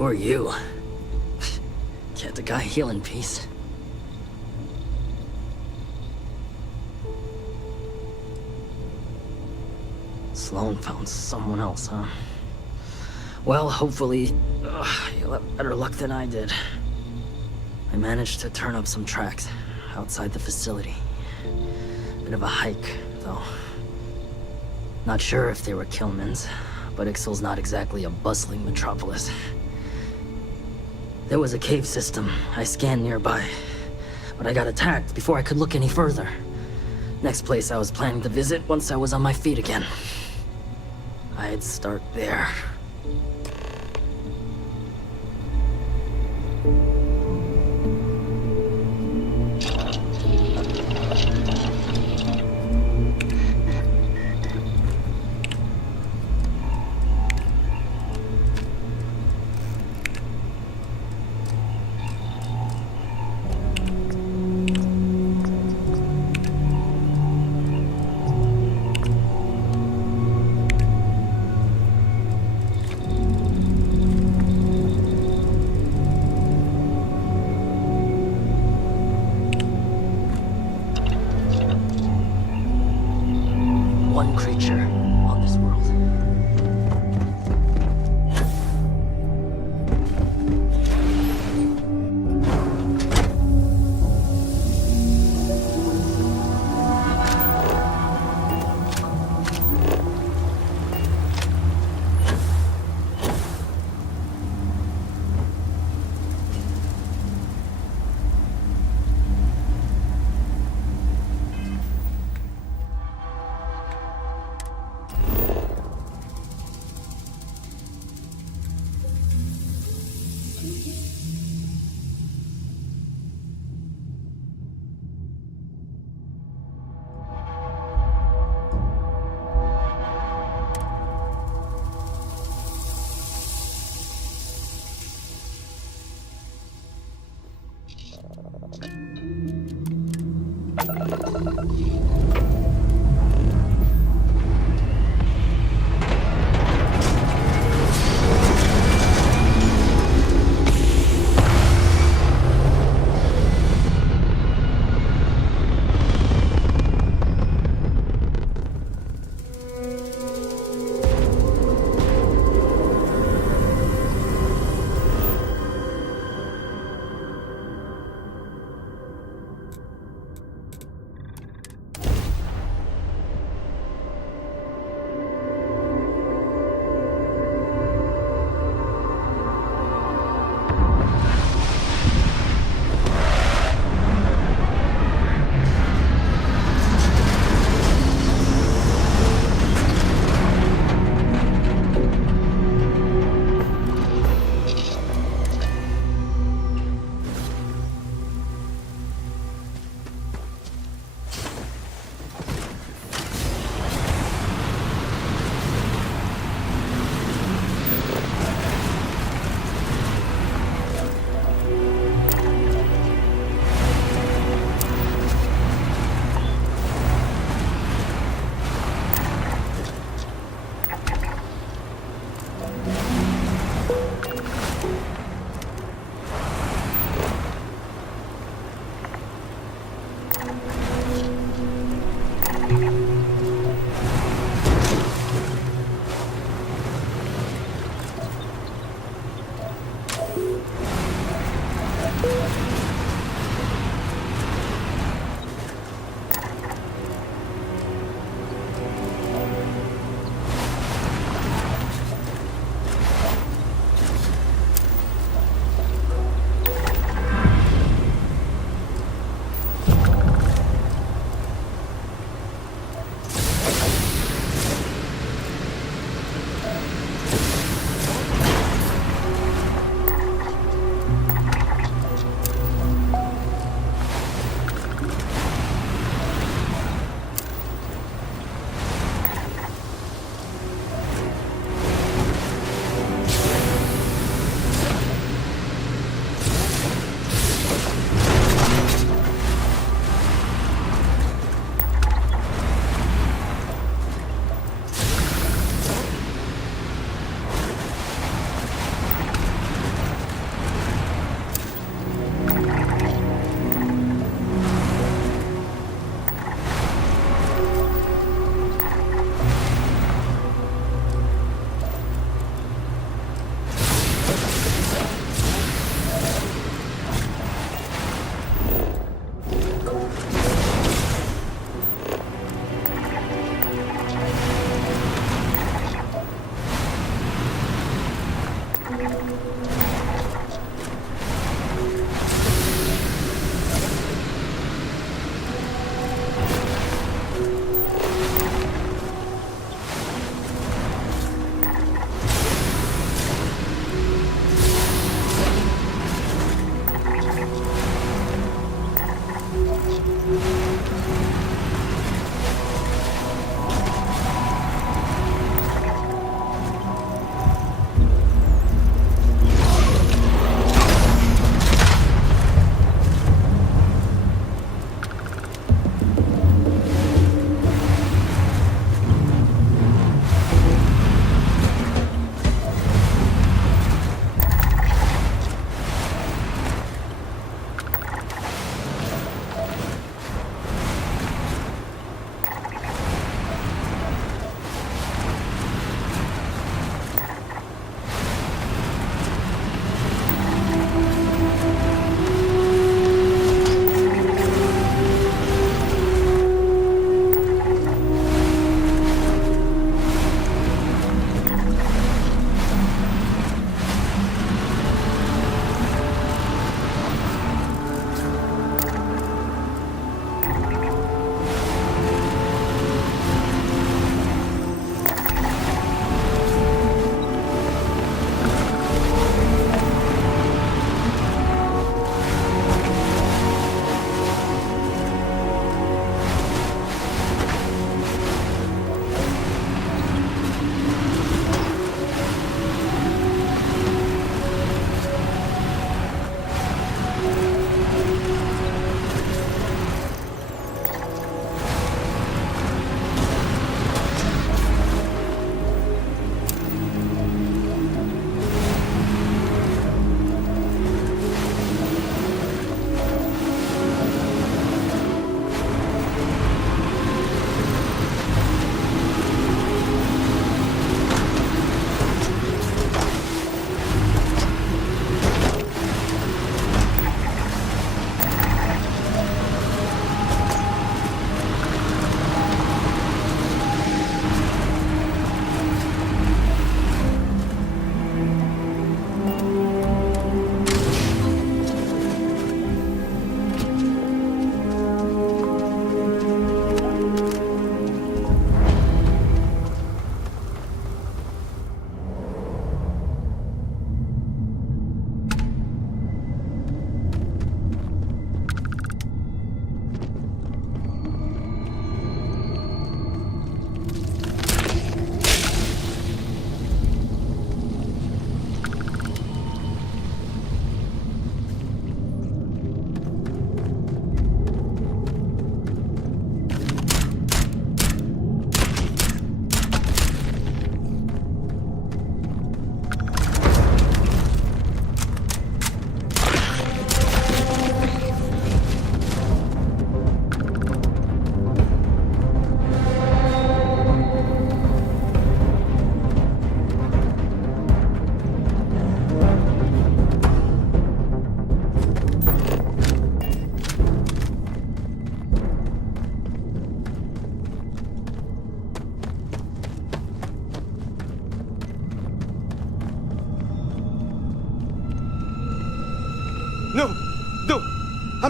Who are you? Can't the guy heal in peace? Sloane found someone else, huh? Well, hopefully, you'll have better luck than I did. I managed to turn up some tracks outside the facility. Bit of a hike, though. Not sure if they were Killmans, but Ixal's not exactly a bustling metropolis. There was a cave system I scanned nearby, but I got attacked before I could look any further. Next place I was planning to visit once I was on my feet again. I'd start there.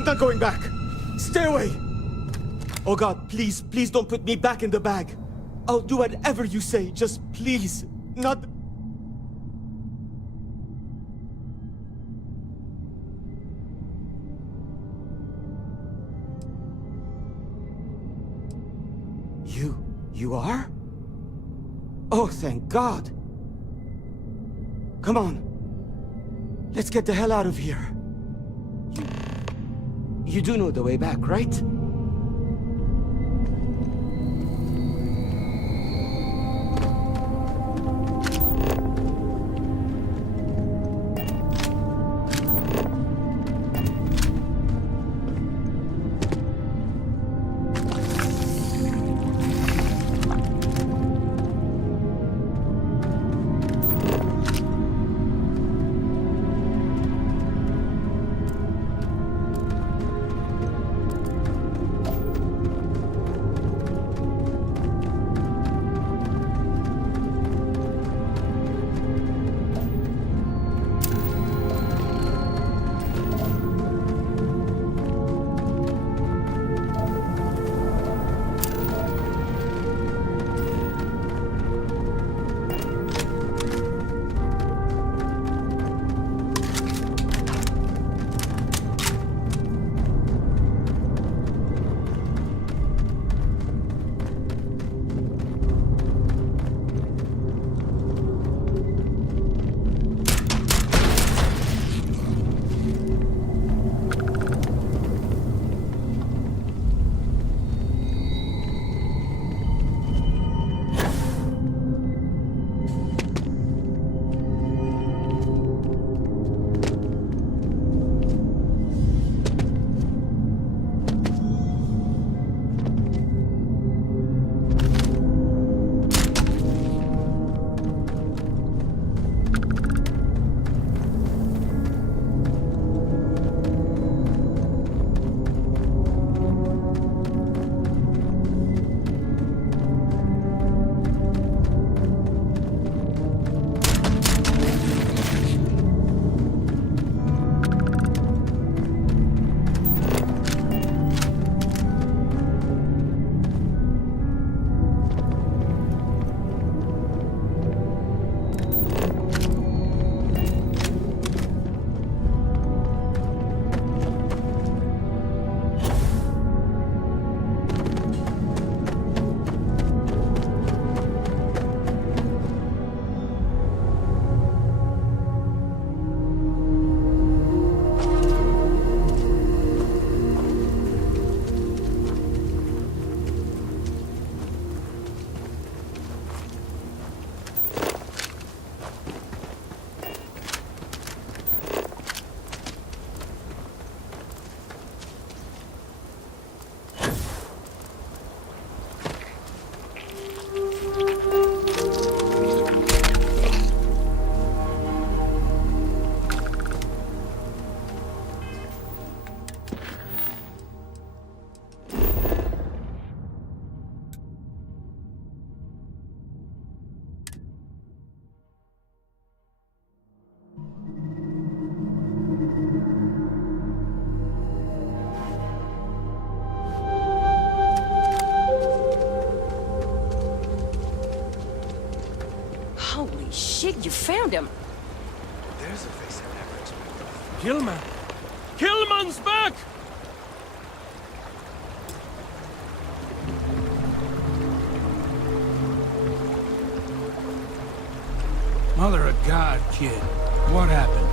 I'm not going back. Stay away. Oh God, please, please don't put me back in the bag. I'll do whatever you say, just please. Not... You are? Oh, thank God. Come on. Let's get the hell out of here. You do know the way back, right? Shit, you found him. There's a face I never expected. Killman! Killman's back! Mother of God, kid. What happened?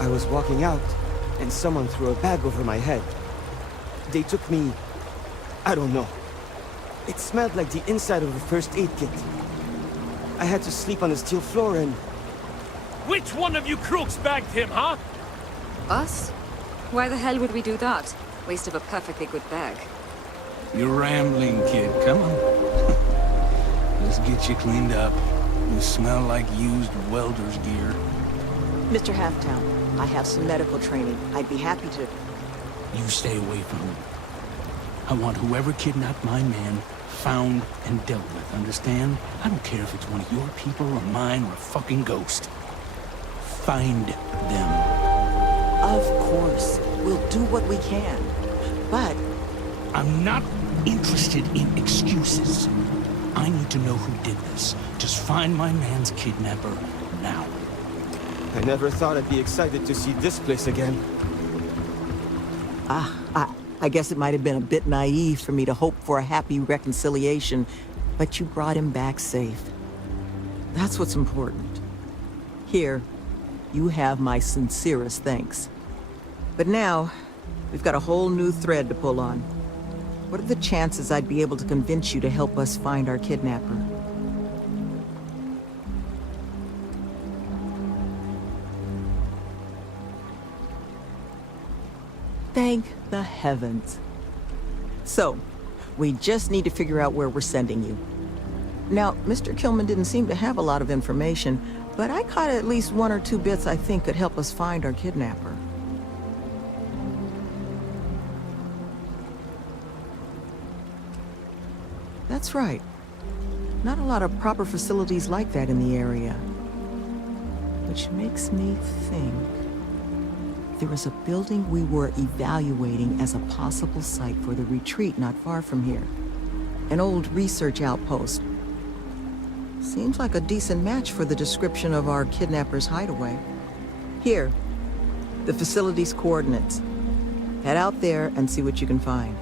I was walking out, and someone threw a bag over my head. They took me... I don't know. It smelled like the inside of a first aid kit. I had to sleep on the steel floor and... Which one of you crooks bagged him, huh? Us? Why the hell would we do that? Waste of a perfectly good bag. You're rambling, kid. Come on. Let's get you cleaned up. You smell like used welder's gear. Mr. Halftown, I have some medical training. I'd be happy to... You stay away from him. I want whoever kidnapped my man found and dealt with, understand? I don't care if it's one of your people or mine or a fucking ghost. Find them. Of course. We'll do what we can. But I'm not interested in excuses. I need to know who did this. Just find my man's kidnapper now. I never thought I'd be excited to see this place again. I guess it might have been a bit naive for me to hope for a happy reconciliation, but you brought him back safe. That's what's important. Here, you have my sincerest thanks. But now, we've got a whole new thread to pull on. What are the chances I'd be able to convince you to help us find our kidnapper? Thank the heavens. So, we just need to figure out where we're sending you. Now, Mr. Kilman didn't seem to have a lot of information, but I caught at least 1 or 2 bits I think could help us find our kidnapper. That's right. Not a lot of proper facilities like that in the area. Which makes me think there was a building we were evaluating as a possible site for the retreat not far from here. An old research outpost. Seems like a decent match for the description of our kidnapper's hideaway. Here, the facility's coordinates. Head out there and see what you can find.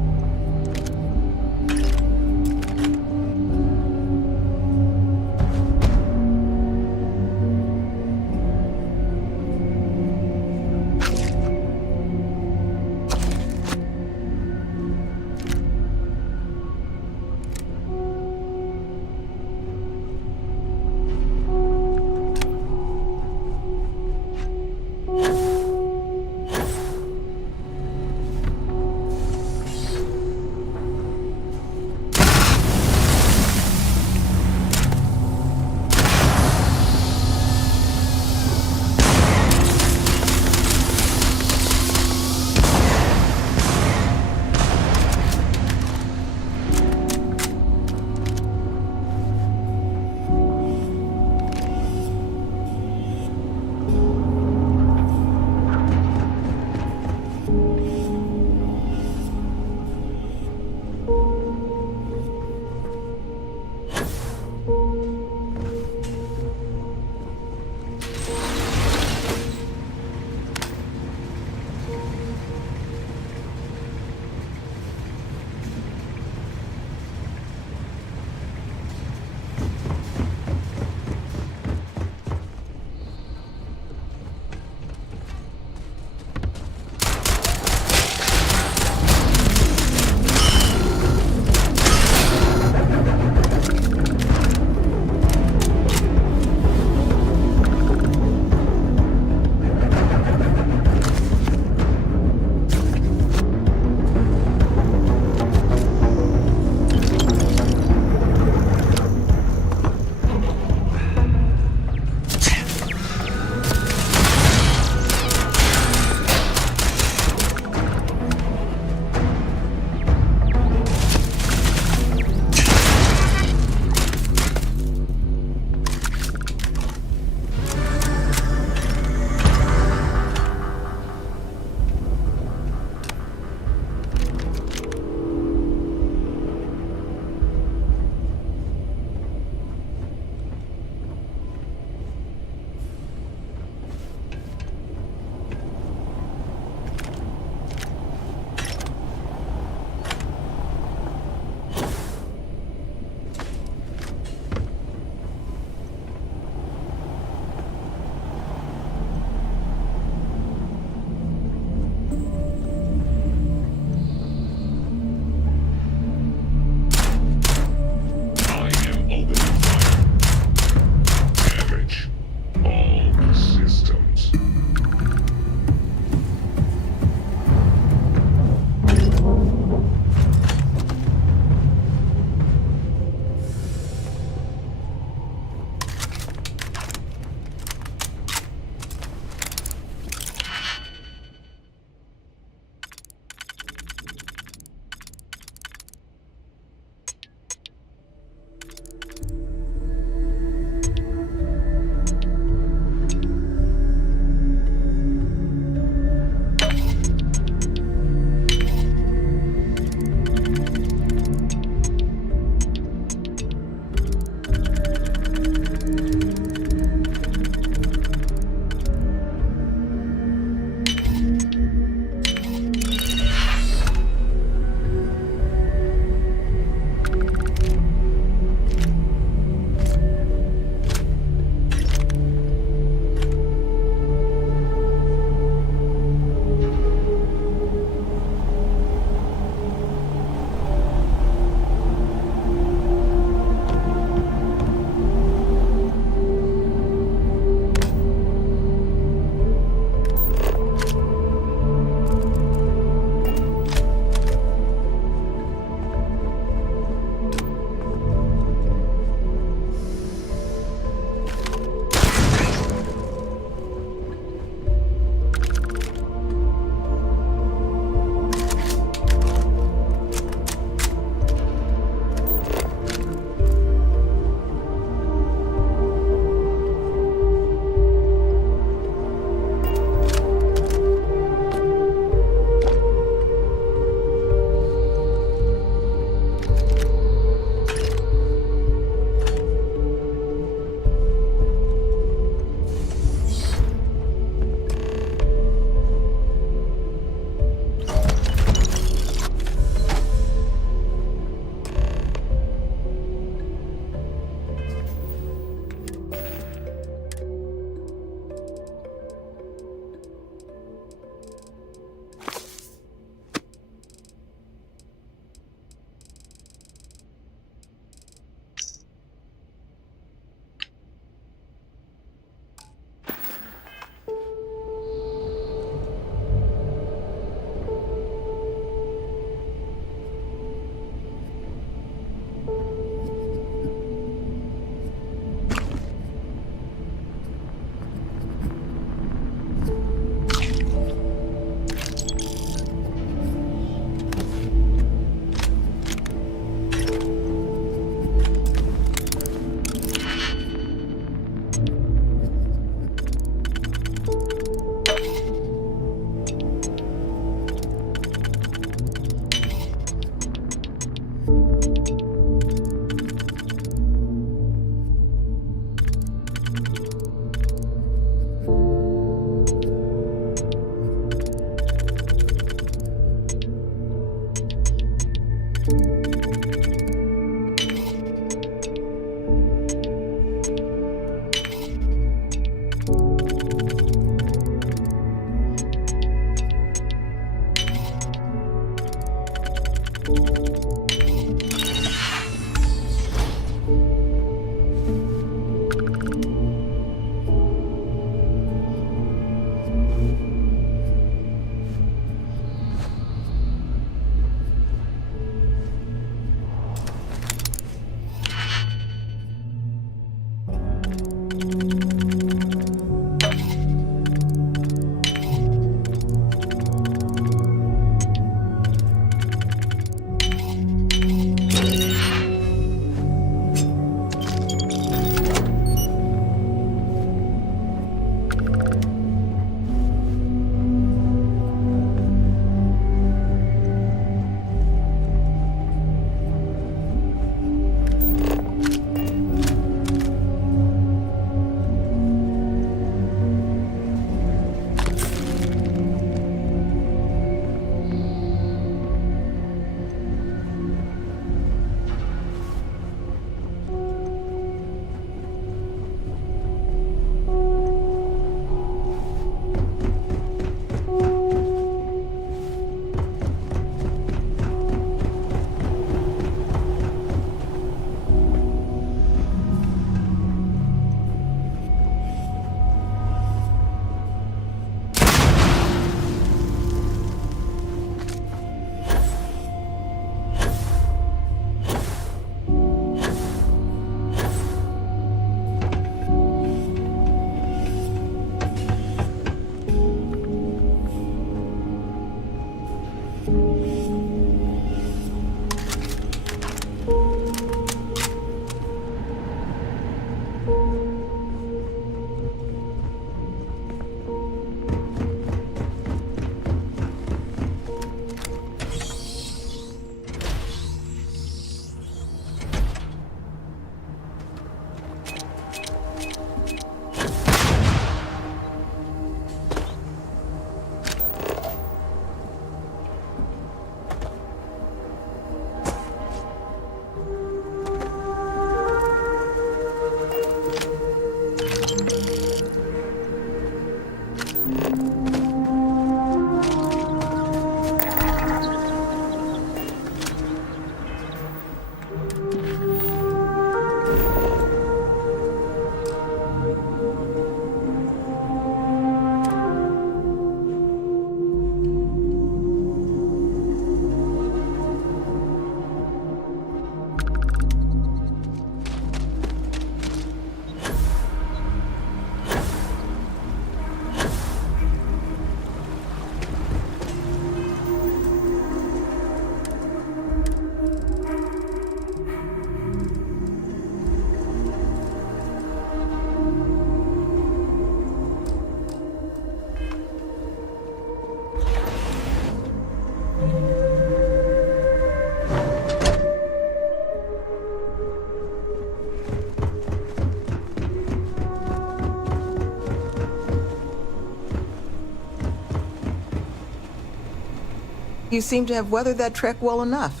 You seem to have weathered that trek well enough.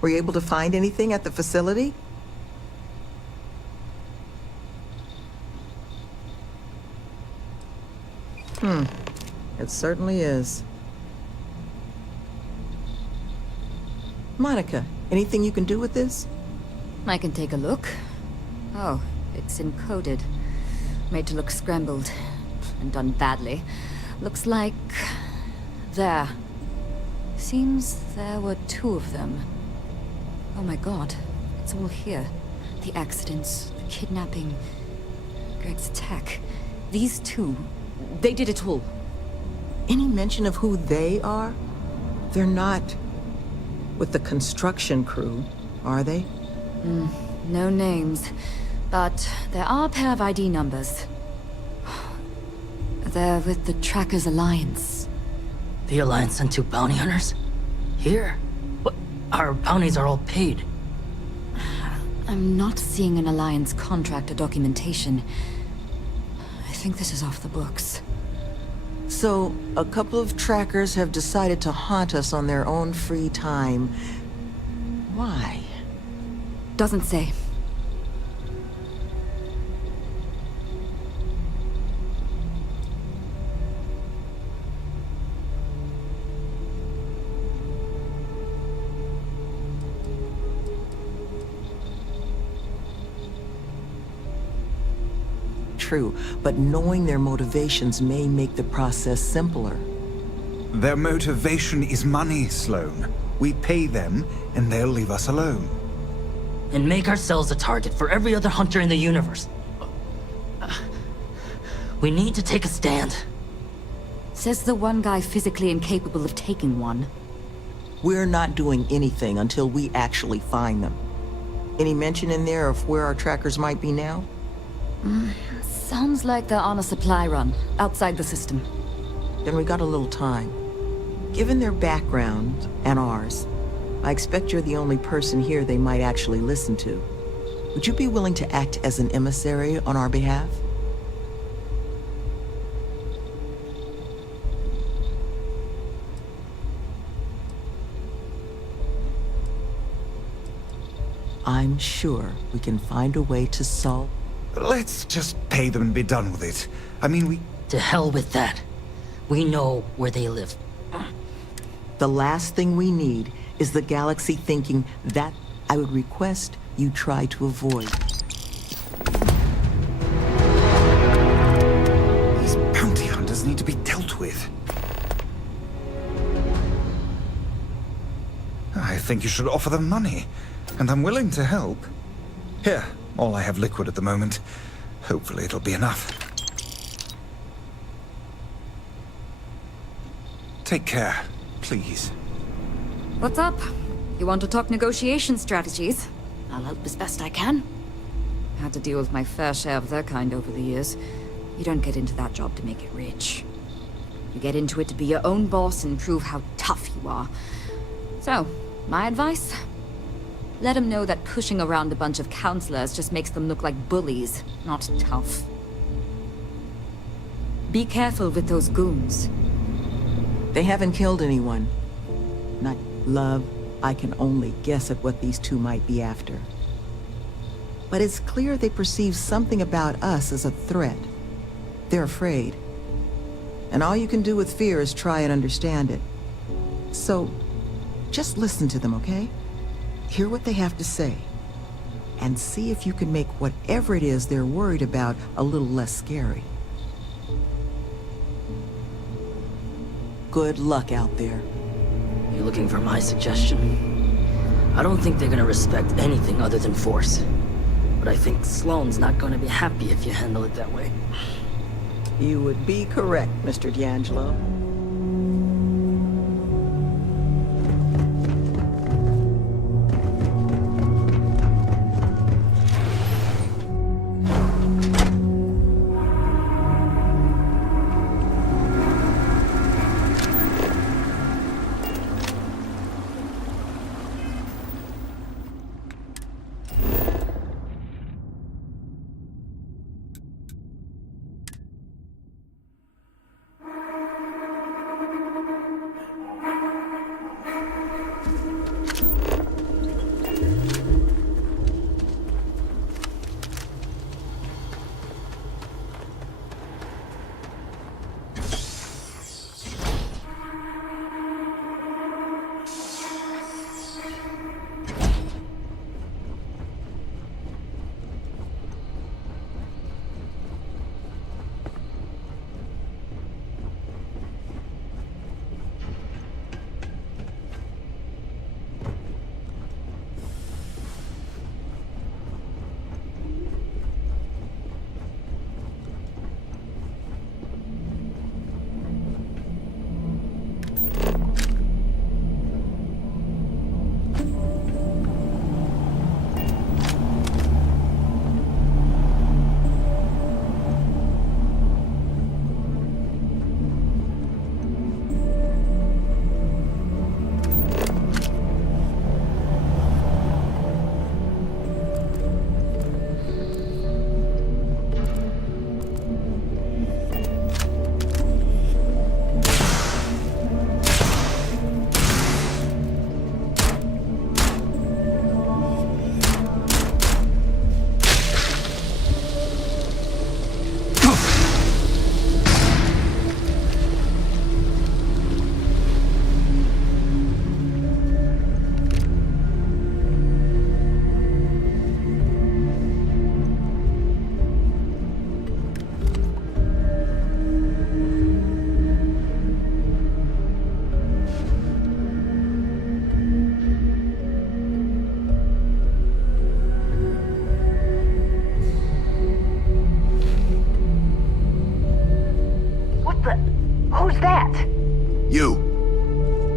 Were you able to find anything at the facility? It certainly is. Monica, anything you can do with this? I can take a look. Oh, it's encoded. Made to look scrambled. And done badly. Looks like... there. Seems there were 2 of them. Oh my god. It's all here. The accidents, the kidnapping, Greg's attack. These 2, they did it all. Any mention of who they are? They're not with the construction crew, are they? No names. But there are a pair of ID numbers. They're with the Trackers Alliance. The Alliance sent 2 bounty hunters? Here? What? Our bounties are all paid. I'm not seeing an Alliance contract or documentation. I think this is off the books. So, a couple of trackers have decided to haunt us on their own free time. Why? Doesn't say. True, but knowing their motivations may make the process simpler. Their motivation is money, Sloan. We pay them, and they'll leave us alone. And make ourselves a target for every other hunter in the universe. We need to take a stand. Says the one guy physically incapable of taking one. We're not doing anything until we actually find them. Any mention in there of where our trackers might be now? Sounds like they're on a supply run, outside the system. Then we got a little time. Given their background, and ours, I expect you're the only person here they might actually listen to. Would you be willing to act as an emissary on our behalf? I'm sure we can find a way to solve... Let's just pay them and be done with it. I mean, we... To hell with that. We know where they live. The last thing we need is the galaxy thinking that I would request you try to avoid. These bounty hunters need to be dealt with. I think you should offer them money, and I'm willing to help. Here, all I have liquid at the moment. Hopefully it'll be enough. Take care, please. What's up? You want to talk negotiation strategies? I'll help as best I can. Had to deal with my fair share of their kind over the years. You don't get into that job to make it rich. You get into it to be your own boss and prove how tough you are. So, my advice? Let them know that pushing around a bunch of counselors just makes them look like bullies, not tough. Be careful with those goons. They haven't killed anyone. Not love. I can only guess at what these 2 might be after. But it's clear they perceive something about us as a threat. They're afraid. And all you can do with fear is try and understand it. So, just listen to them, okay? Hear what they have to say. And see if you can make whatever it is they're worried about a little less scary. Good luck out there. You looking for my suggestion? I don't think they're gonna respect anything other than force. But I think Sloane's not gonna be happy if you handle it that way. You would be correct, Mr. D'Angelo. You.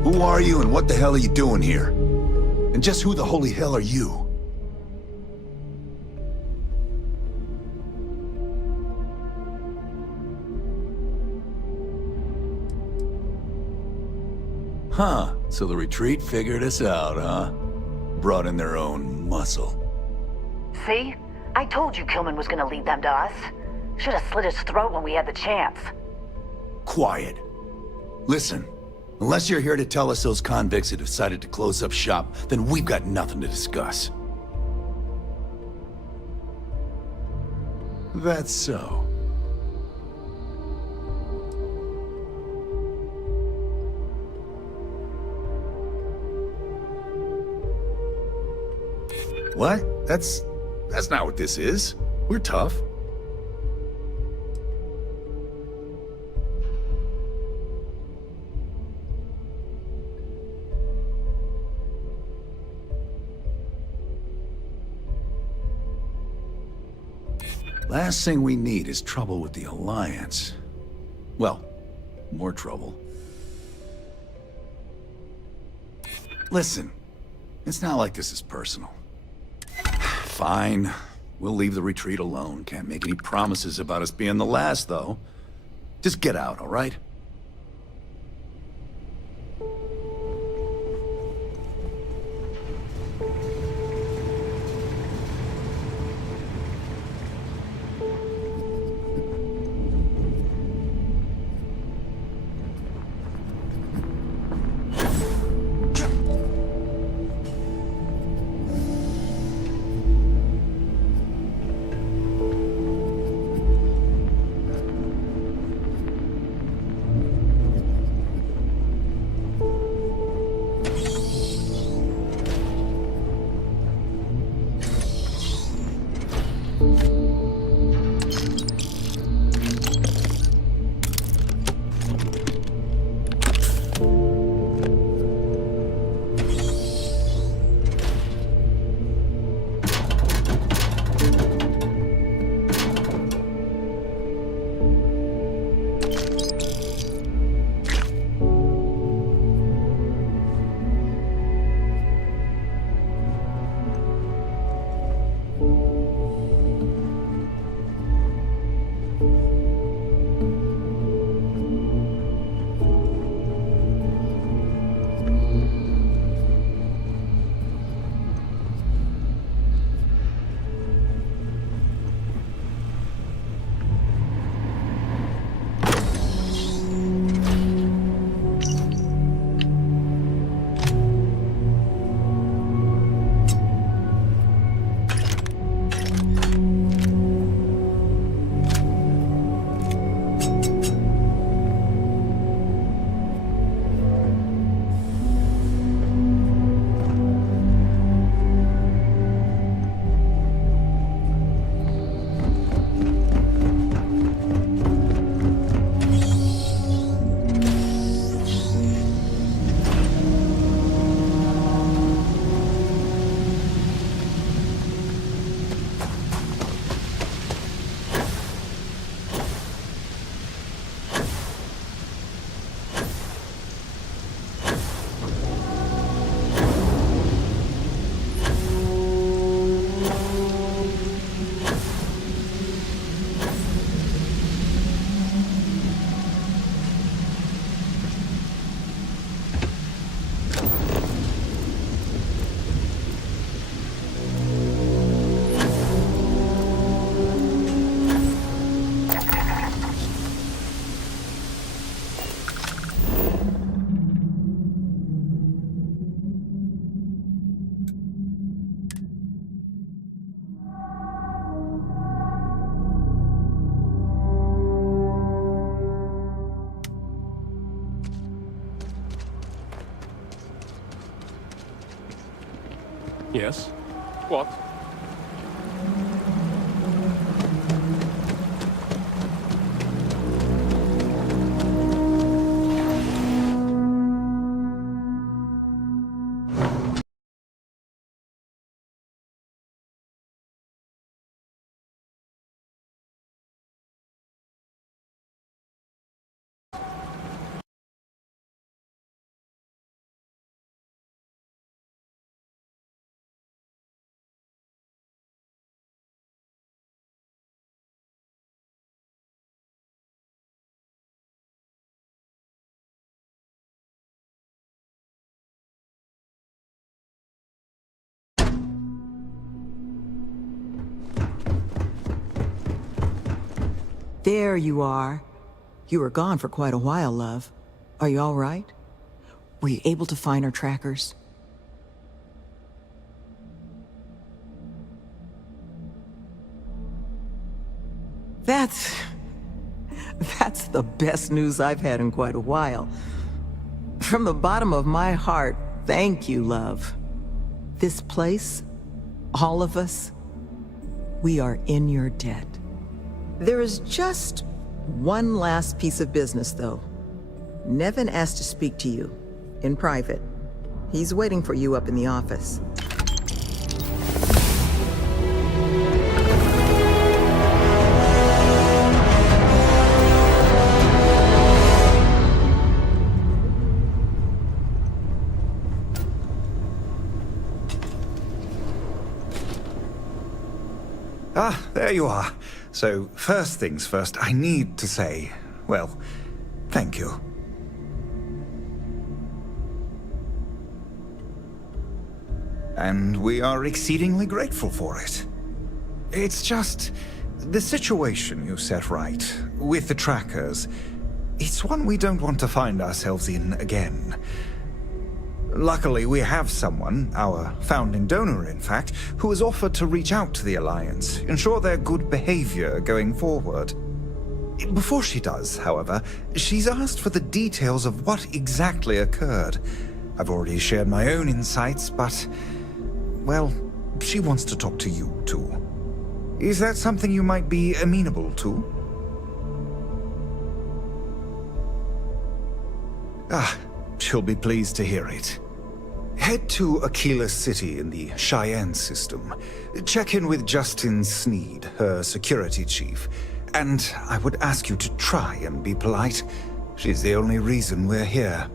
Who are you and what the hell are you doing here? And just who the holy hell are you? Huh, so the retreat figured us out, huh? Brought in their own muscle. See? I told you Kilman was gonna lead them to us. Should have slit his throat when we had the chance. Quiet. Listen, unless you're here to tell us those convicts have decided to close up shop, then we've got nothing to discuss. That's so. What? That's not what this is. We're tough. Last thing we need is trouble with the Alliance. Well, more trouble. Listen, it's not like this is personal. Fine. We'll leave the retreat alone. Can't make any promises about us being the last, though. Just get out, all right? Yes? What? There you are. You were gone for quite a while, love. Are you all right? Were you able to find our trackers? That's the best news I've had in quite a while. From the bottom of my heart, thank you, love. This place, all of us, we are in your debt. There is just one last piece of business, though. Nevin asked to speak to you, in private. He's waiting for you up in the office. Ah, there you are. So, first things first, I need to say, well, thank you. And we are exceedingly grateful for it. It's just the situation you set right with the trackers. It's one we don't want to find ourselves in again. Luckily, we have someone, our founding donor in fact, who has offered to reach out to the Alliance, ensure their good behavior going forward. Before she does, however, she's asked for the details of what exactly occurred. I've already shared my own insights, but, well, she wants to talk to you too. Is that something you might be amenable to? Ah, she'll be pleased to hear it. Head to Aquila City in the Cheyenne system. Check in with Justin Sneed, her security chief. And I would ask you to try and be polite. She's the only reason we're here.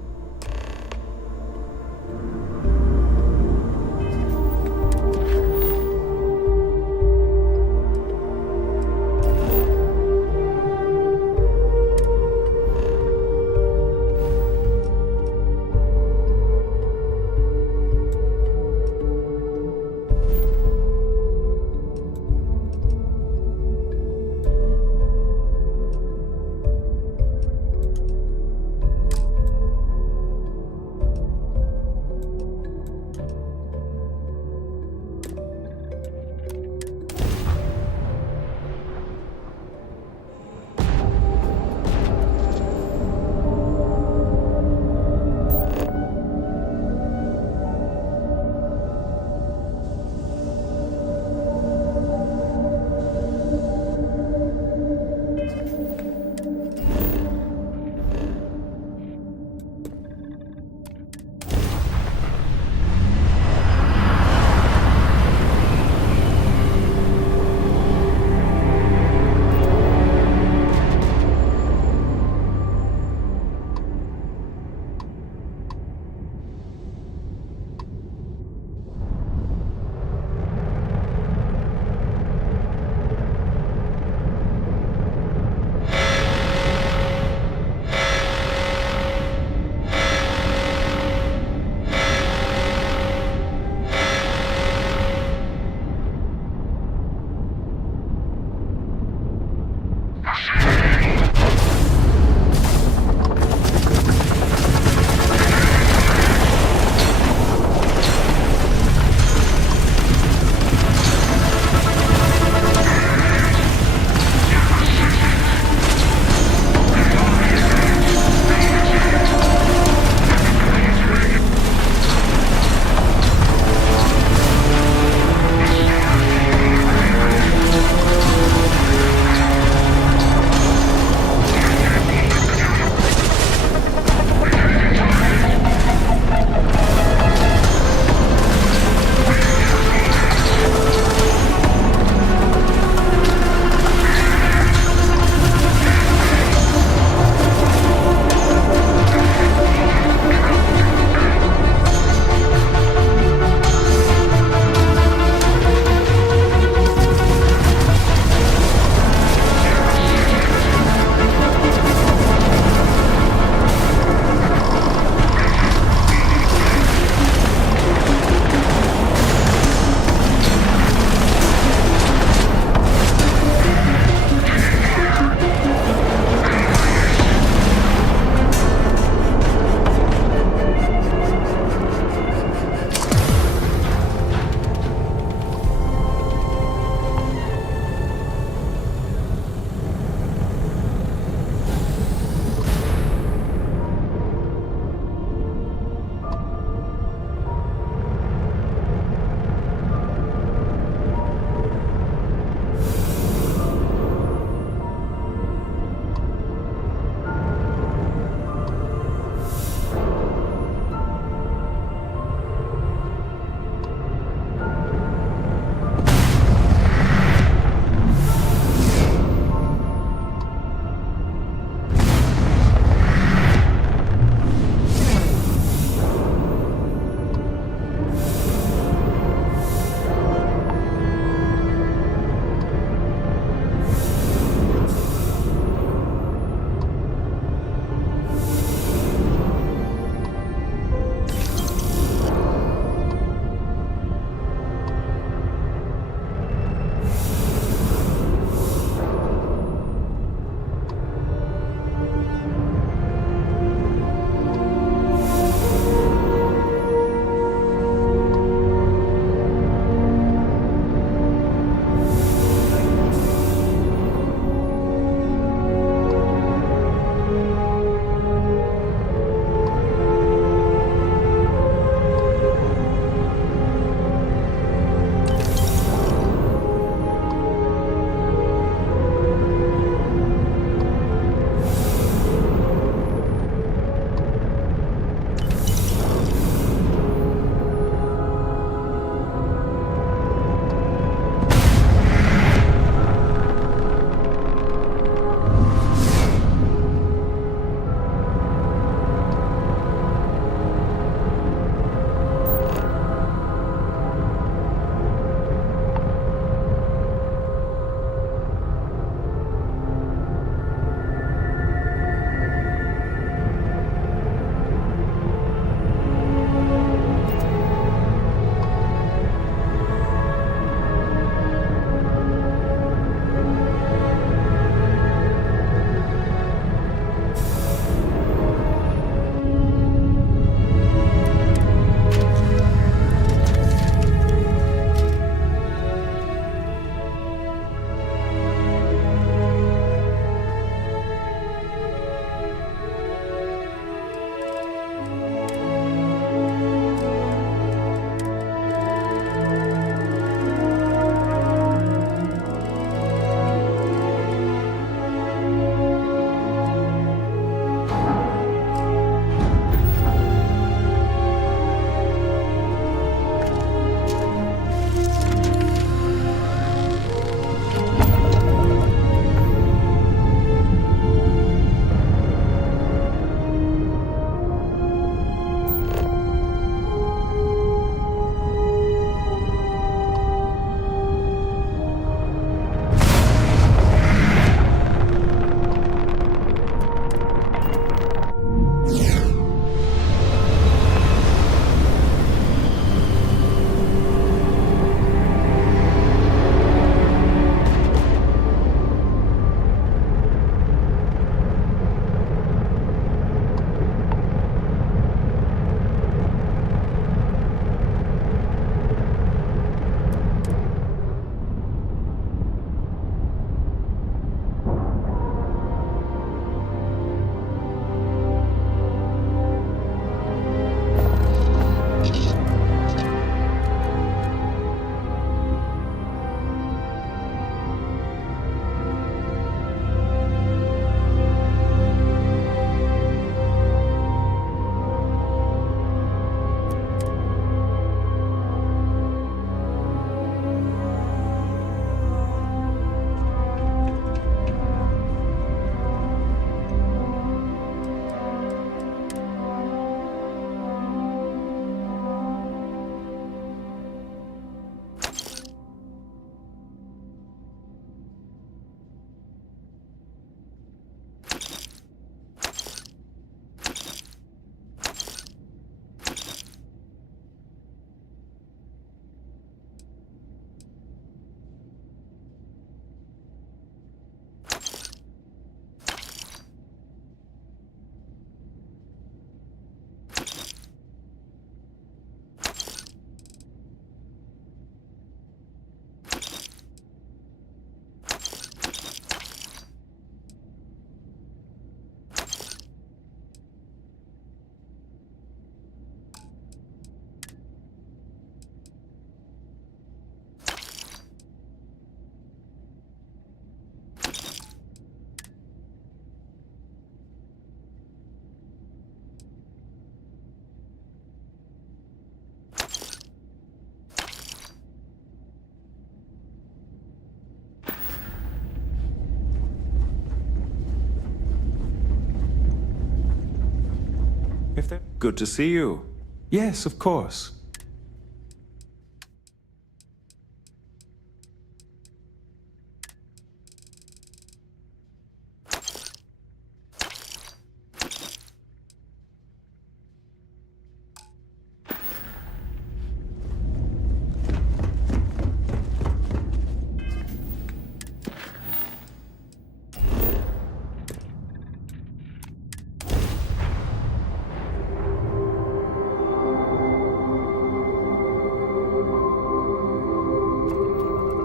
Good to see you. Yes, of course.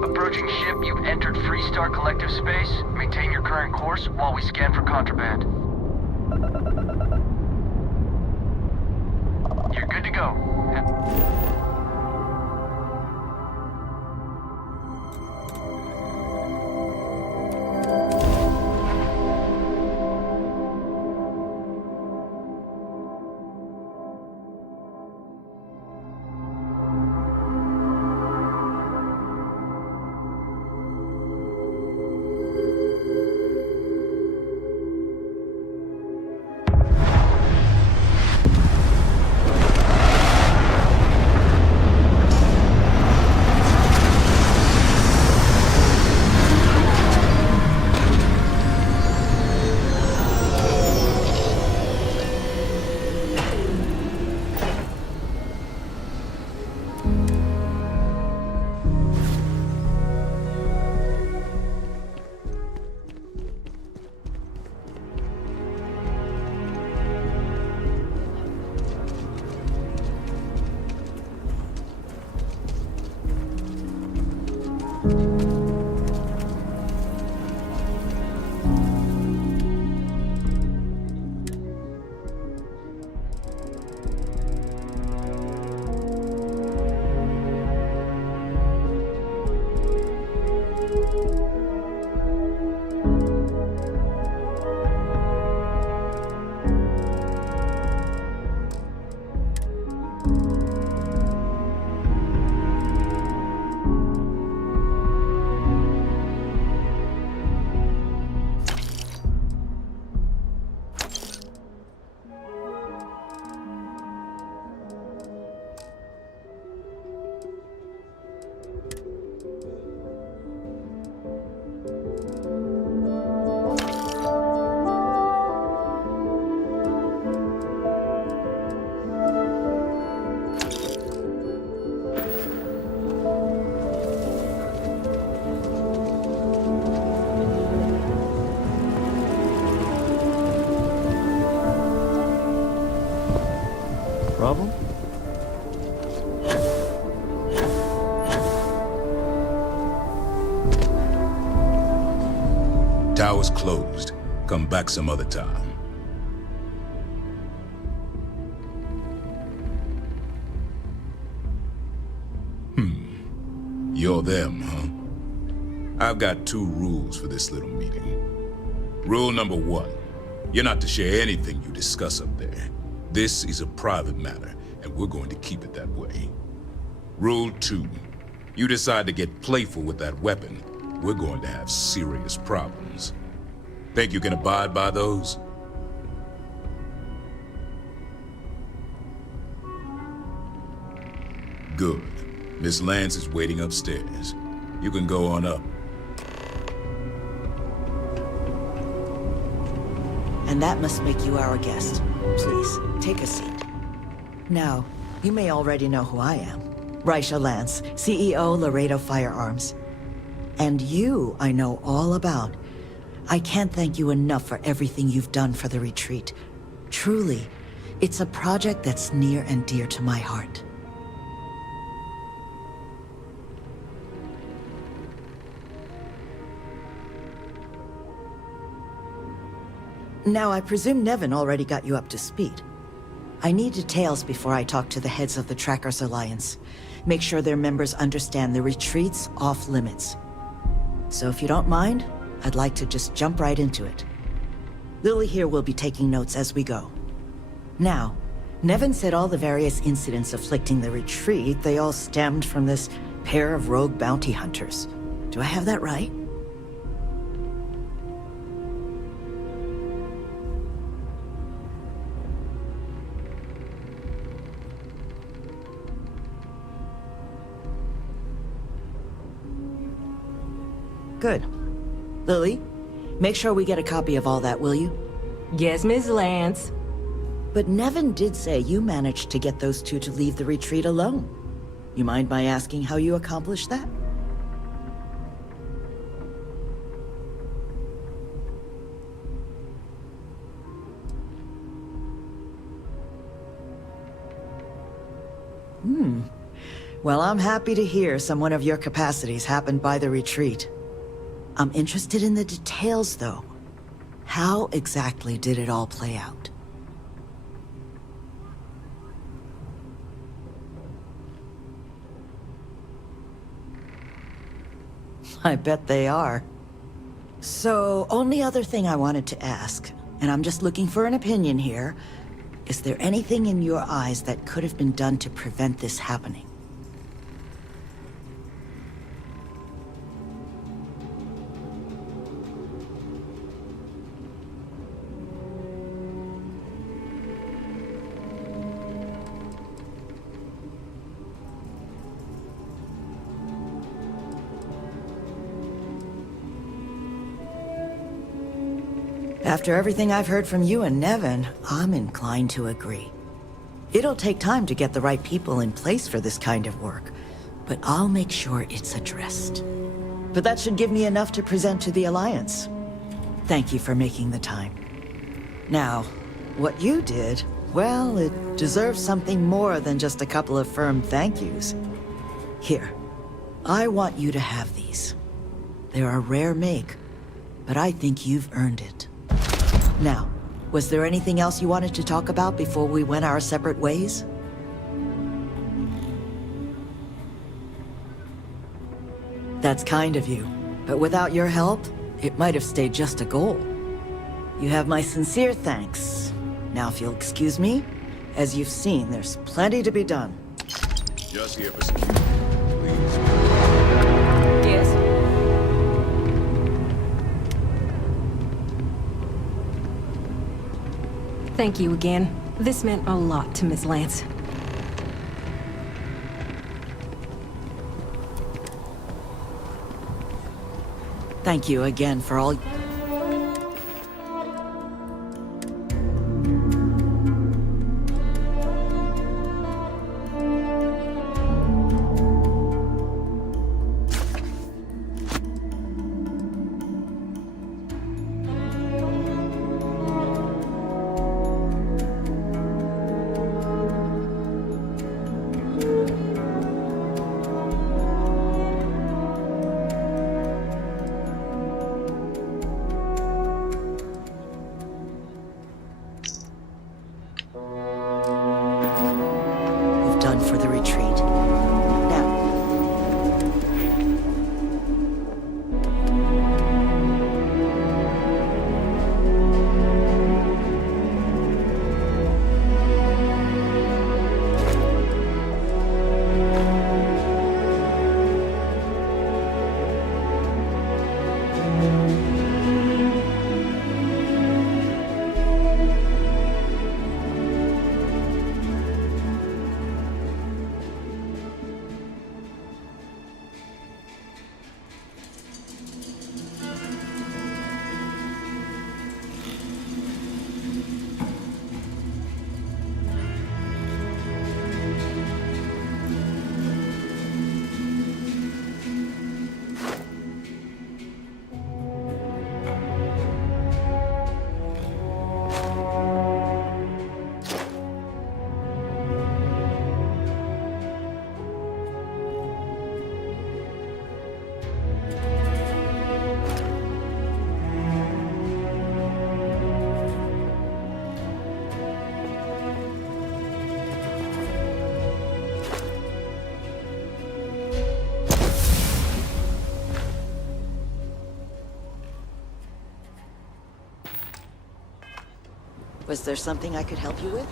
Approaching ship, you've entered Freestar Collective space. Maintain your current course while we scan for contraband. You're good to go. Problem? Tower's closed. Come back some other time. You're them, huh? I've got 2 rules for this little meeting. Rule number 1, you're not to share anything you discuss up there. This is a private matter, and we're going to keep it that way. Rule 2, you decide to get playful with that weapon, we're going to have serious problems. Think you can abide by those? Good. Miss Lance is waiting upstairs. You can go on up. And that must make you our guest. Please, take a seat. Now, you may already know who I am. Raisha Lance, CEO, Laredo Firearms. And you, I know all about. I can't thank you enough for everything you've done for the retreat. Truly, it's a project that's near and dear to my heart. Now, I presume Nevin already got you up to speed. I need details before I talk to the heads of the Trackers Alliance. Make sure their members understand the retreat's off limits. So if you don't mind, I'd like to just jump right into it. Lily here will be taking notes as we go. Now, Nevin said all the various incidents afflicting the retreat, they all stemmed from this pair of rogue bounty hunters. Do I have that right? Good. Lily, make sure we get a copy of all that, will you? Yes, Miss Lance. But Nevin did say you managed to get those two to leave the retreat alone. You mind my asking how you accomplished that? Well, I'm happy to hear someone of your capacities happened by the retreat. I'm interested in the details, though. How exactly did it all play out? I bet they are. So, only other thing I wanted to ask, and I'm just looking for an opinion here, is there anything in your eyes that could have been done to prevent this happening? After everything I've heard from you and Nevin, I'm inclined to agree. It'll take time to get the right people in place for this kind of work, but I'll make sure it's addressed. But that should give me enough to present to the Alliance. Thank you for making the time. Now, what you did, well, it deserves something more than just a couple of firm thank yous. Here, I want you to have these. They're a rare make, but I think you've earned it. Now, was there anything else you wanted to talk about before we went our separate ways? That's kind of you, but without your help, it might have stayed just a goal. You have my sincere thanks. Now if you'll excuse me, as you've seen, there's plenty to be done. Just here for security, please. Yes? Thank you again. This meant a lot to Miss Lance. Thank you again for all... for the retreat. Now, was there something I could help you with?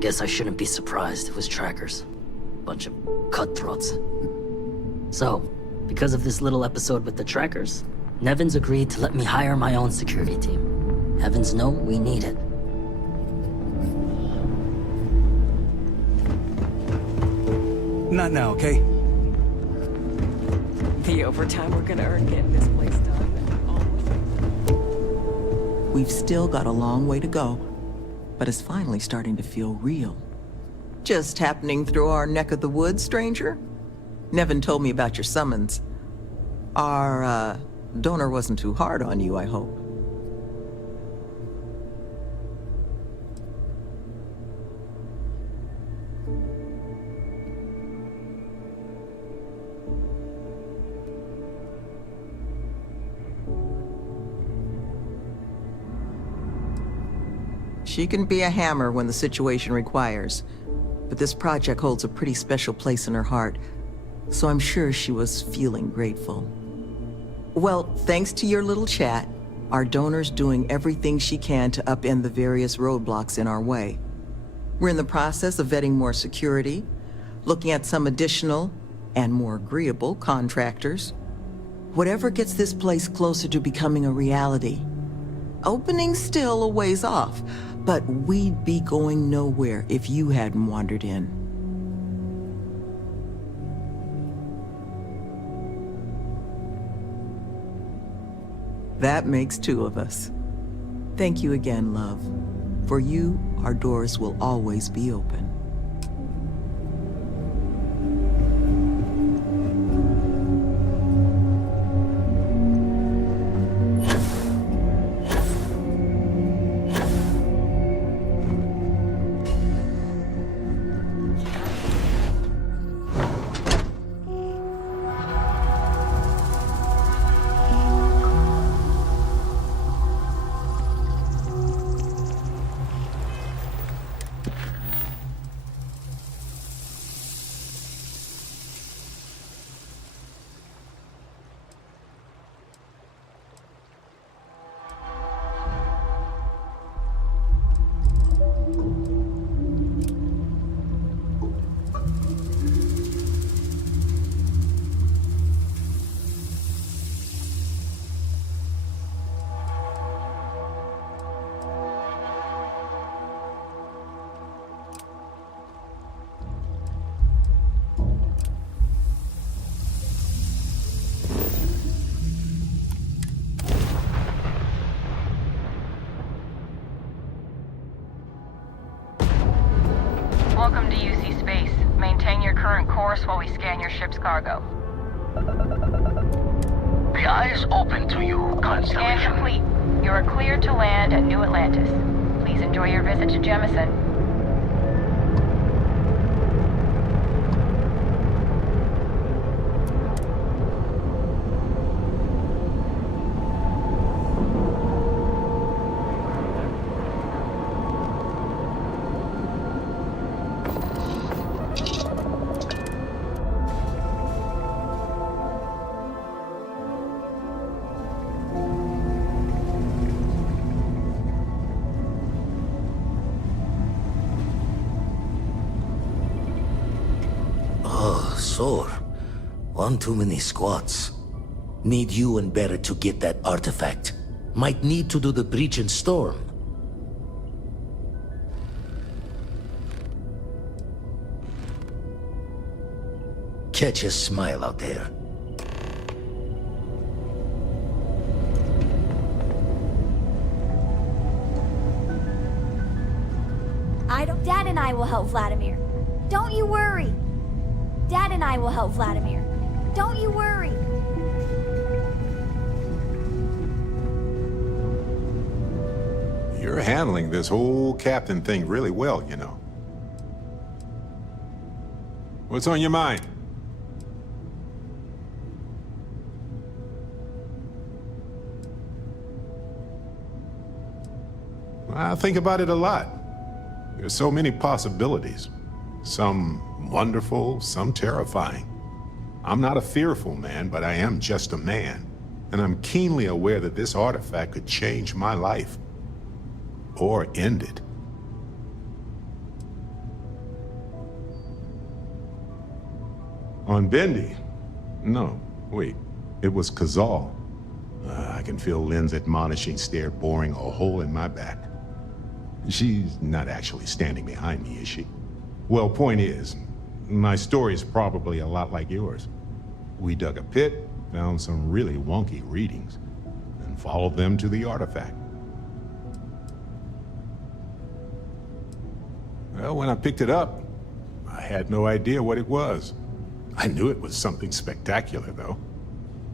guess I shouldn't be surprised it was trackers. Bunch of cutthroats. So, because of this little episode with the trackers, Nevin's agreed to let me hire my own security team. Heavens know we need it. Not now, okay? The overtime we're gonna earn getting this place done. We've still got a long way to go, but it's finally starting to feel real. Just happening through our neck of the woods, stranger? Nevin told me about your summons. Our, donor wasn't too hard on you, I hope. She can be a hammer when the situation requires, but this project holds a pretty special place in her heart, so I'm sure she was feeling grateful. Well, thanks to your little chat, our donor's doing everything she can to upend the various roadblocks in our way. We're in the process of vetting more security, looking at some additional and more agreeable contractors. Whatever gets this place closer to becoming a reality. Opening's still a ways off, but we'd be going nowhere if you hadn't wandered in. That makes two of us. Thank you again, love. For you, our doors will always be open. Welcome to UC Space. Maintain your current course while we scan your ship's cargo. The eye is open to you, Constellation. Scan complete. You are cleared to land at New Atlantis. Please enjoy your visit to Jemison. Sore. One too many squats. Need you and Barrett to get that artifact. Might need to do the breach and storm. Catch a smile out there. Dad and I will help Vladimir. Don't you worry. Dad and I will help Vladimir. Don't you worry. You're handling this whole captain thing really well, you know. What's on your mind? I think about it a lot. There's so many possibilities. Some wonderful, some terrifying. I'm not a fearful man, but I am just a man. And I'm keenly aware that this artifact could change my life. Or end it. On Bendy? No, wait. It was Kazal. I can feel Lynn's admonishing stare boring a hole in my back. She's not actually standing behind me, is she? Well, point is, my story's probably a lot like yours. We dug a pit, found some really wonky readings, and followed them to the artifact. Well, when I picked it up, I had no idea what it was. I knew it was something spectacular, though.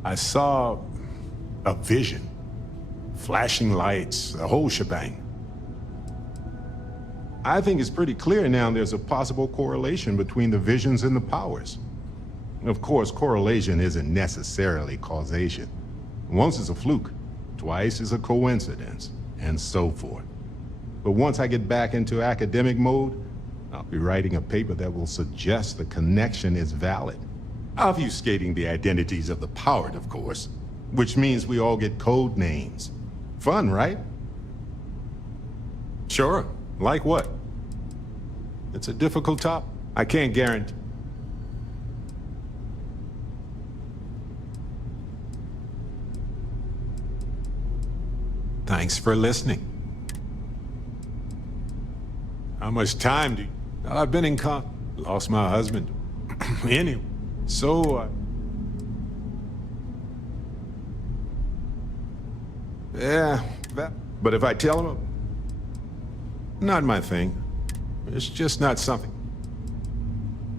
I saw a vision. Flashing lights, the whole shebang. I think it's pretty clear now there's a possible correlation between the visions and the powers. Of course, correlation isn't necessarily causation. Once is a fluke, twice is a coincidence, and so forth. But once I get back into academic mode, I'll be writing a paper that will suggest the connection is valid. Obfuscating the identities of the powered, of course, which means we all get code names. Fun, right? Sure. Like what? It's a difficult topic. I can't guarantee. Thanks for listening. How much time do you... I've been in lost my husband. Anyway, so, yeah, but if I tell him, not my thing. It's just not something.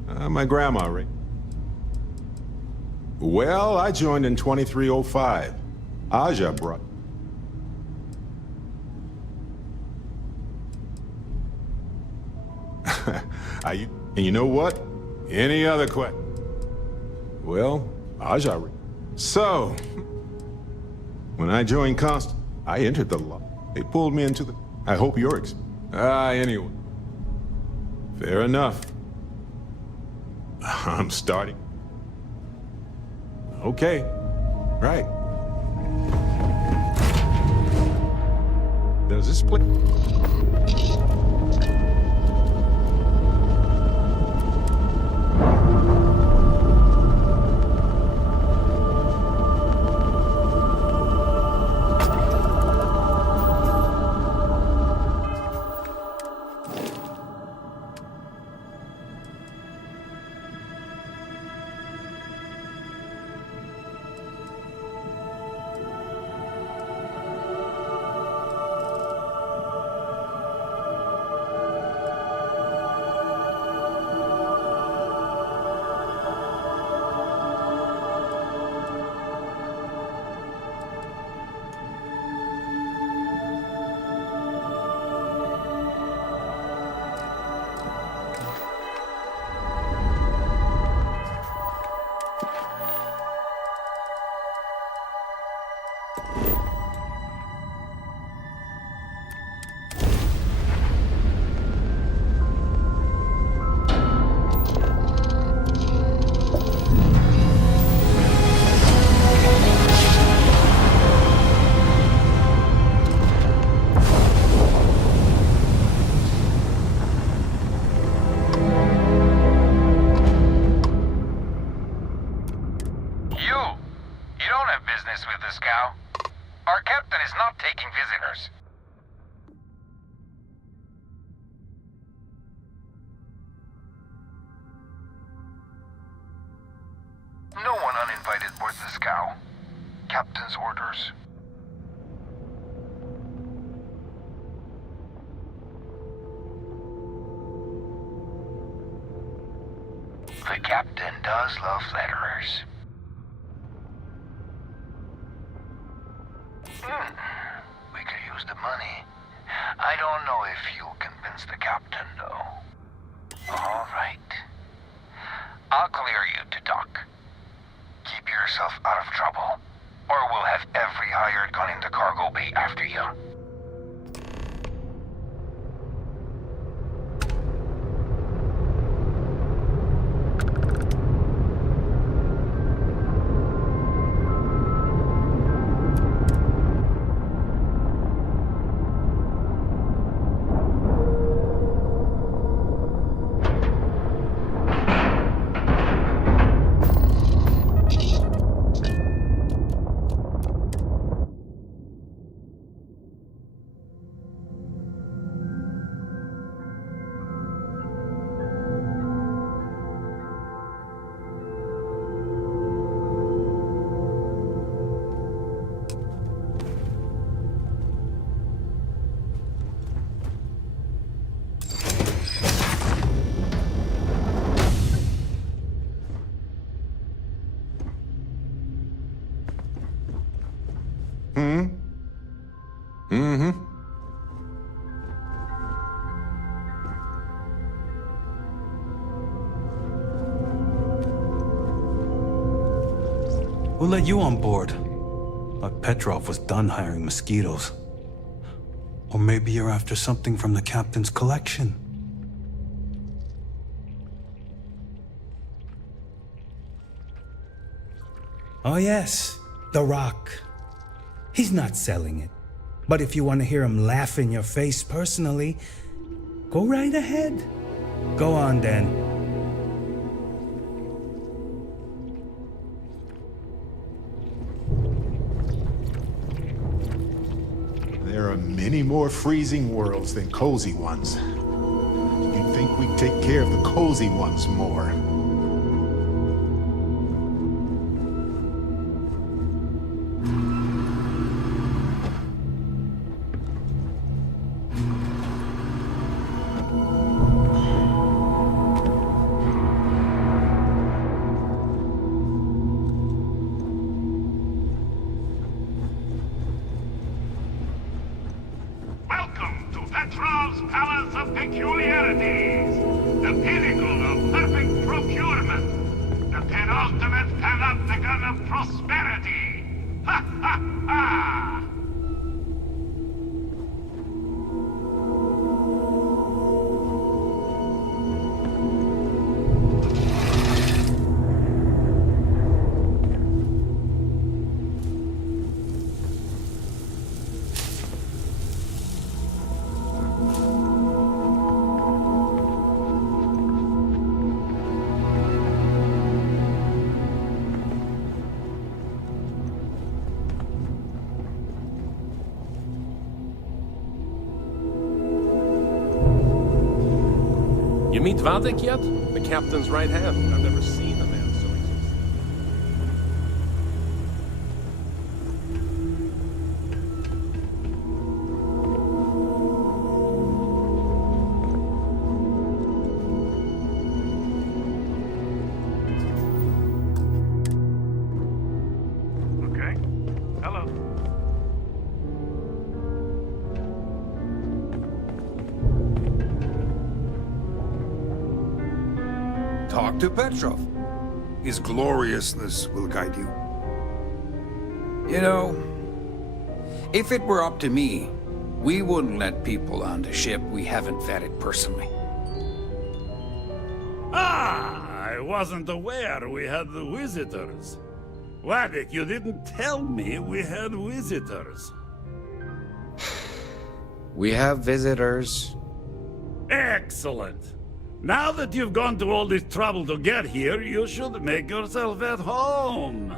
My grandma, right? Well, I joined in 2305. Aja brought... And you know what? Any other question? Well, Aja... So, when I joined Const, I entered the law. They pulled me into the... I hope you're... anyway. Fair enough. I'm starting. Okay. Right. Does this play... No one uninvited board the scow. Captain's orders. The captain does love letterers. We could use the money. I don't know if you'll convince the captain, though. All right. I'll clear you to dock. Keep yourself out of trouble, or we'll have every hired gun in the cargo bay after you. Mm-hmm. Who let you on board? Thought Petrov was done hiring mosquitoes. Or maybe you're after something from the captain's collection. Oh yes, The Rock. He's not selling it. But if you want to hear him laugh in your face personally, go right ahead. Go on then. There are many more freezing worlds than cozy ones. You'd think we'd take care of the cozy ones more. Welcome to Petrov's Palace of Peculiarities, the pinnacle of perfect procurement, the penultimate panopticon of prosperity. Ha ha ha! You meet Vadek yet? The captain's right hand. I've never seen a man so exhausted. Okay. Hello. Talk to Petrov. His gloriousness will guide you. You know, if it were up to me, we wouldn't let people on the ship we haven't vetted personally. Ah, I wasn't aware we had the visitors. Vadek, you didn't tell me we had visitors. We have visitors. Excellent. Now that you've gone to all this trouble to get here, you should make yourself at home.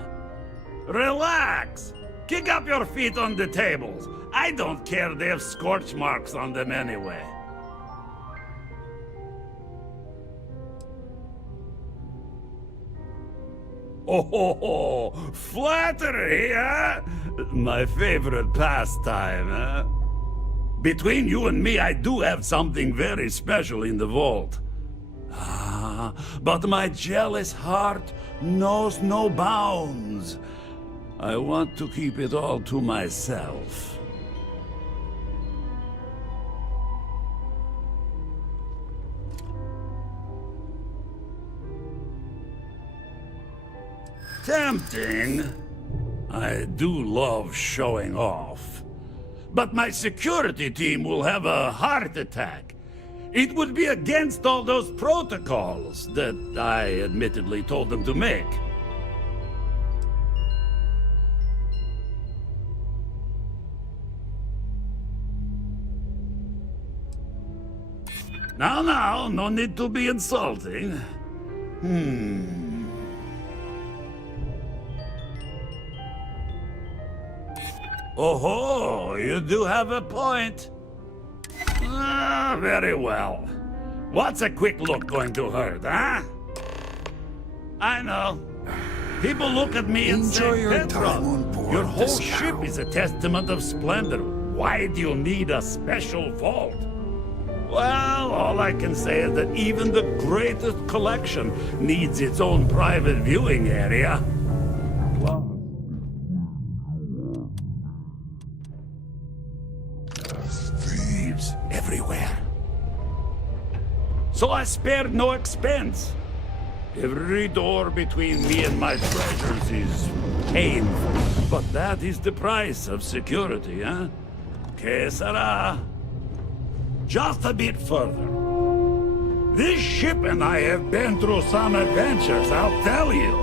Relax. Kick up your feet on the tables. I don't care they have scorch marks on them anyway. Oh, flattery, huh? My favorite pastime, huh? Between you and me, I do have something very special in the vault. Ah, but my jealous heart knows no bounds. I want to keep it all to myself. Tempting. I do love showing off. But my security team will have a heart attack. It would be against all those protocols that I admittedly told them to make. Now, no need to be insulting. Oh, you do have a point. Ah, very well. What's a quick look going to hurt, huh? I know. People look at me and say, Petrov, your whole ship is a testament of splendor. Why do you need a special vault? Well, all I can say is that even the greatest collection needs its own private viewing area. so I spared no expense. Every door between me and my treasures is painful, but that is the price of security, huh? Que sera? Just a bit further. This ship and I have been through some adventures, I'll tell you.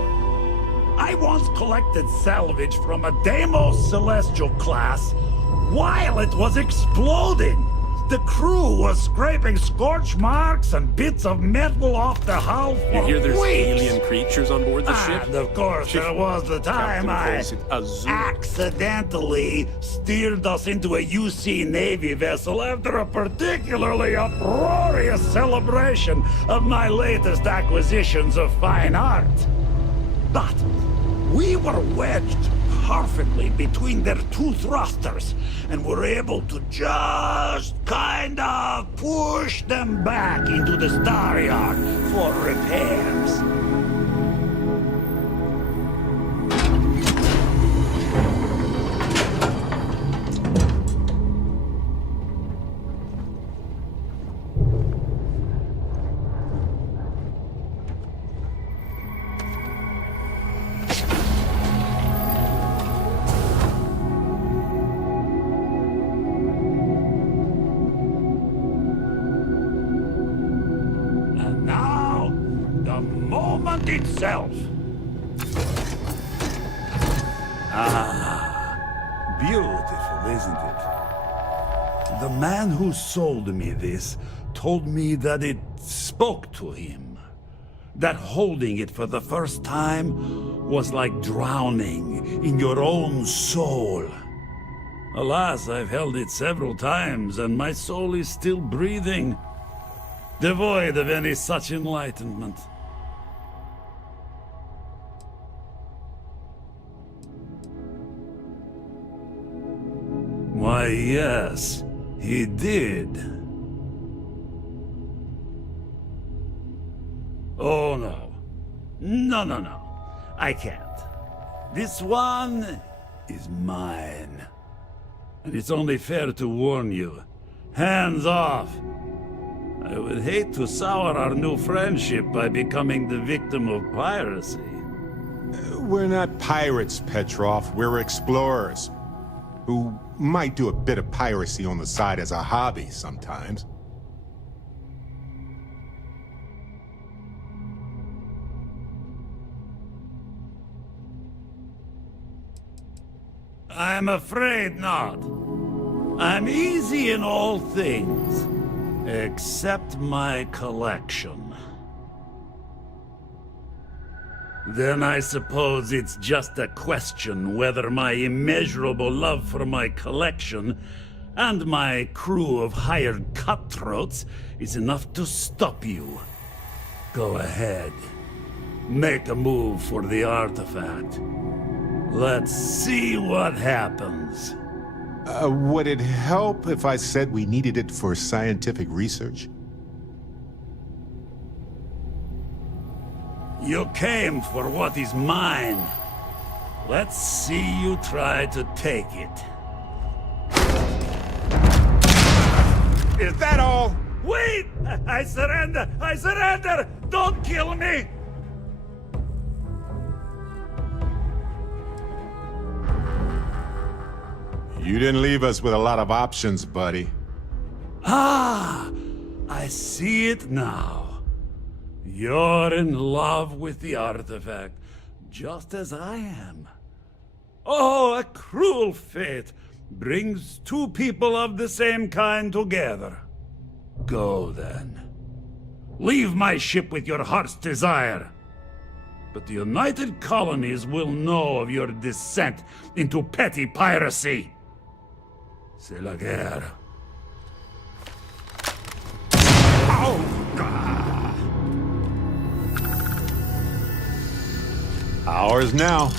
I once collected salvage from a Deimos Celestial class while it was exploding. The crew was scraping scorch marks and bits of metal off the hull for You hear there's weeks. alien creatures on board the ship? And of course, there was the time Captain I calls it a zoo. accidentally steered us into a UC Navy vessel after a particularly uproarious celebration of my latest acquisitions of fine art. But we were wedged perfectly between their two thrusters and were able to just kind of push them back into the star yard for repairs. And now, the moment itself. Ah, beautiful, isn't it? The man who sold me this told me that it spoke to him. That holding it for the first time was like drowning in your own soul. Alas, I've held it several times, and my soul is still breathing, devoid of any such enlightenment. Why, yes, he did. Oh, no. No. I can't. This one is mine. And it's only fair to warn you. Hands off. I would hate to sour our new friendship by becoming the victim of piracy. We're not pirates, Petrov. We're explorers who might do a bit of piracy on the side as a hobby sometimes. I'm afraid not. I'm easy in all things, except my collection. Then I suppose it's just a question whether my immeasurable love for my collection and my crew of hired cutthroats is enough to stop you. Go ahead. Make a move for the artifact. Let's see what happens. Would it help if I said we needed it for scientific research? You came for what is mine. Let's see you try to take it. Is that all? Wait! I surrender! I surrender! Don't kill me! You didn't leave us with a lot of options, buddy. Ah! I see it now. You're in love with the artifact, just as I am. Oh, a cruel fate brings two people of the same kind together. Go then. Leave my ship with your heart's desire. But the United Colonies will know of your descent into petty piracy. C'est la guerre. Ours now.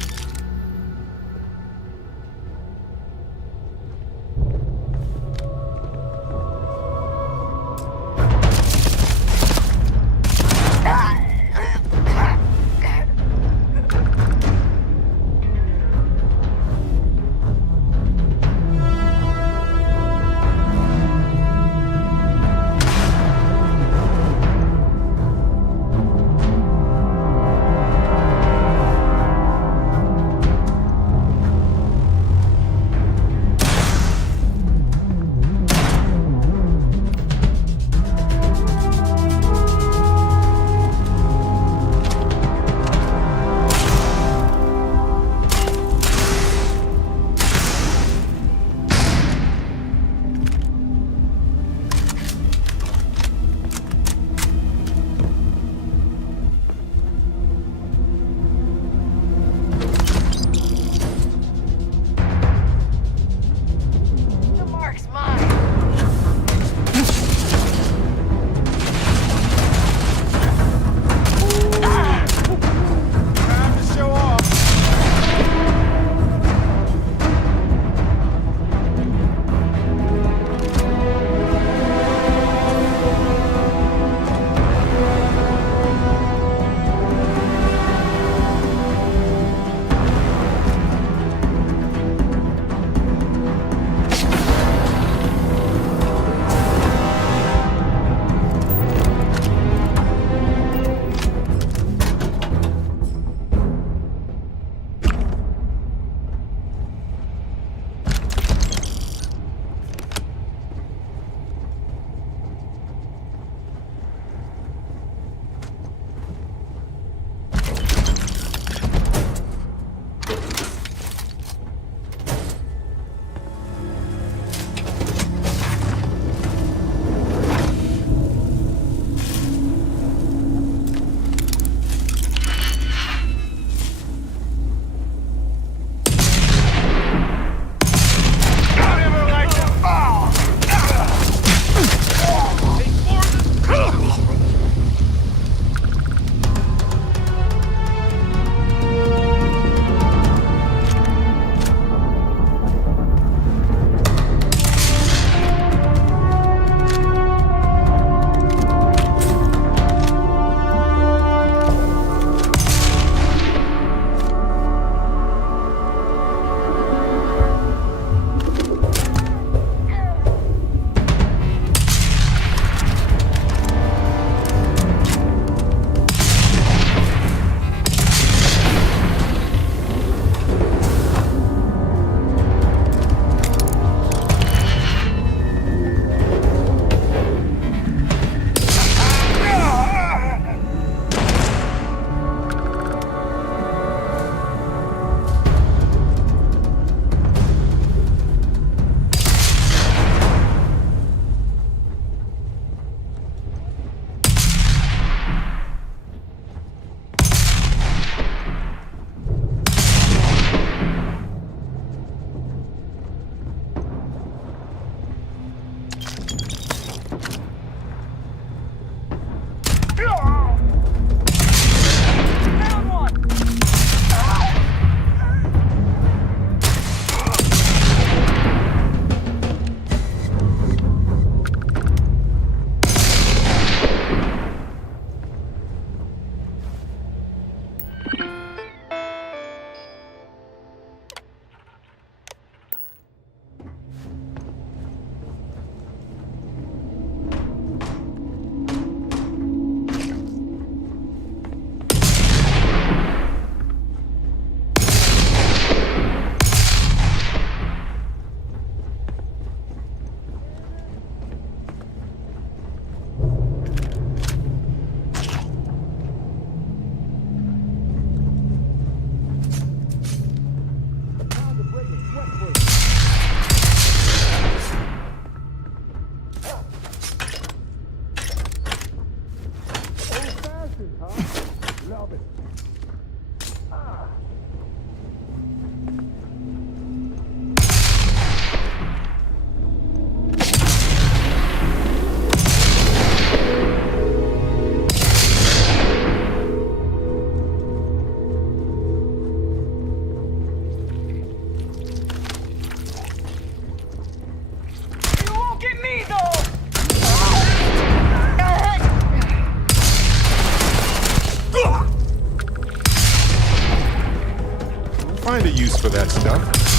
find a use for that stuff.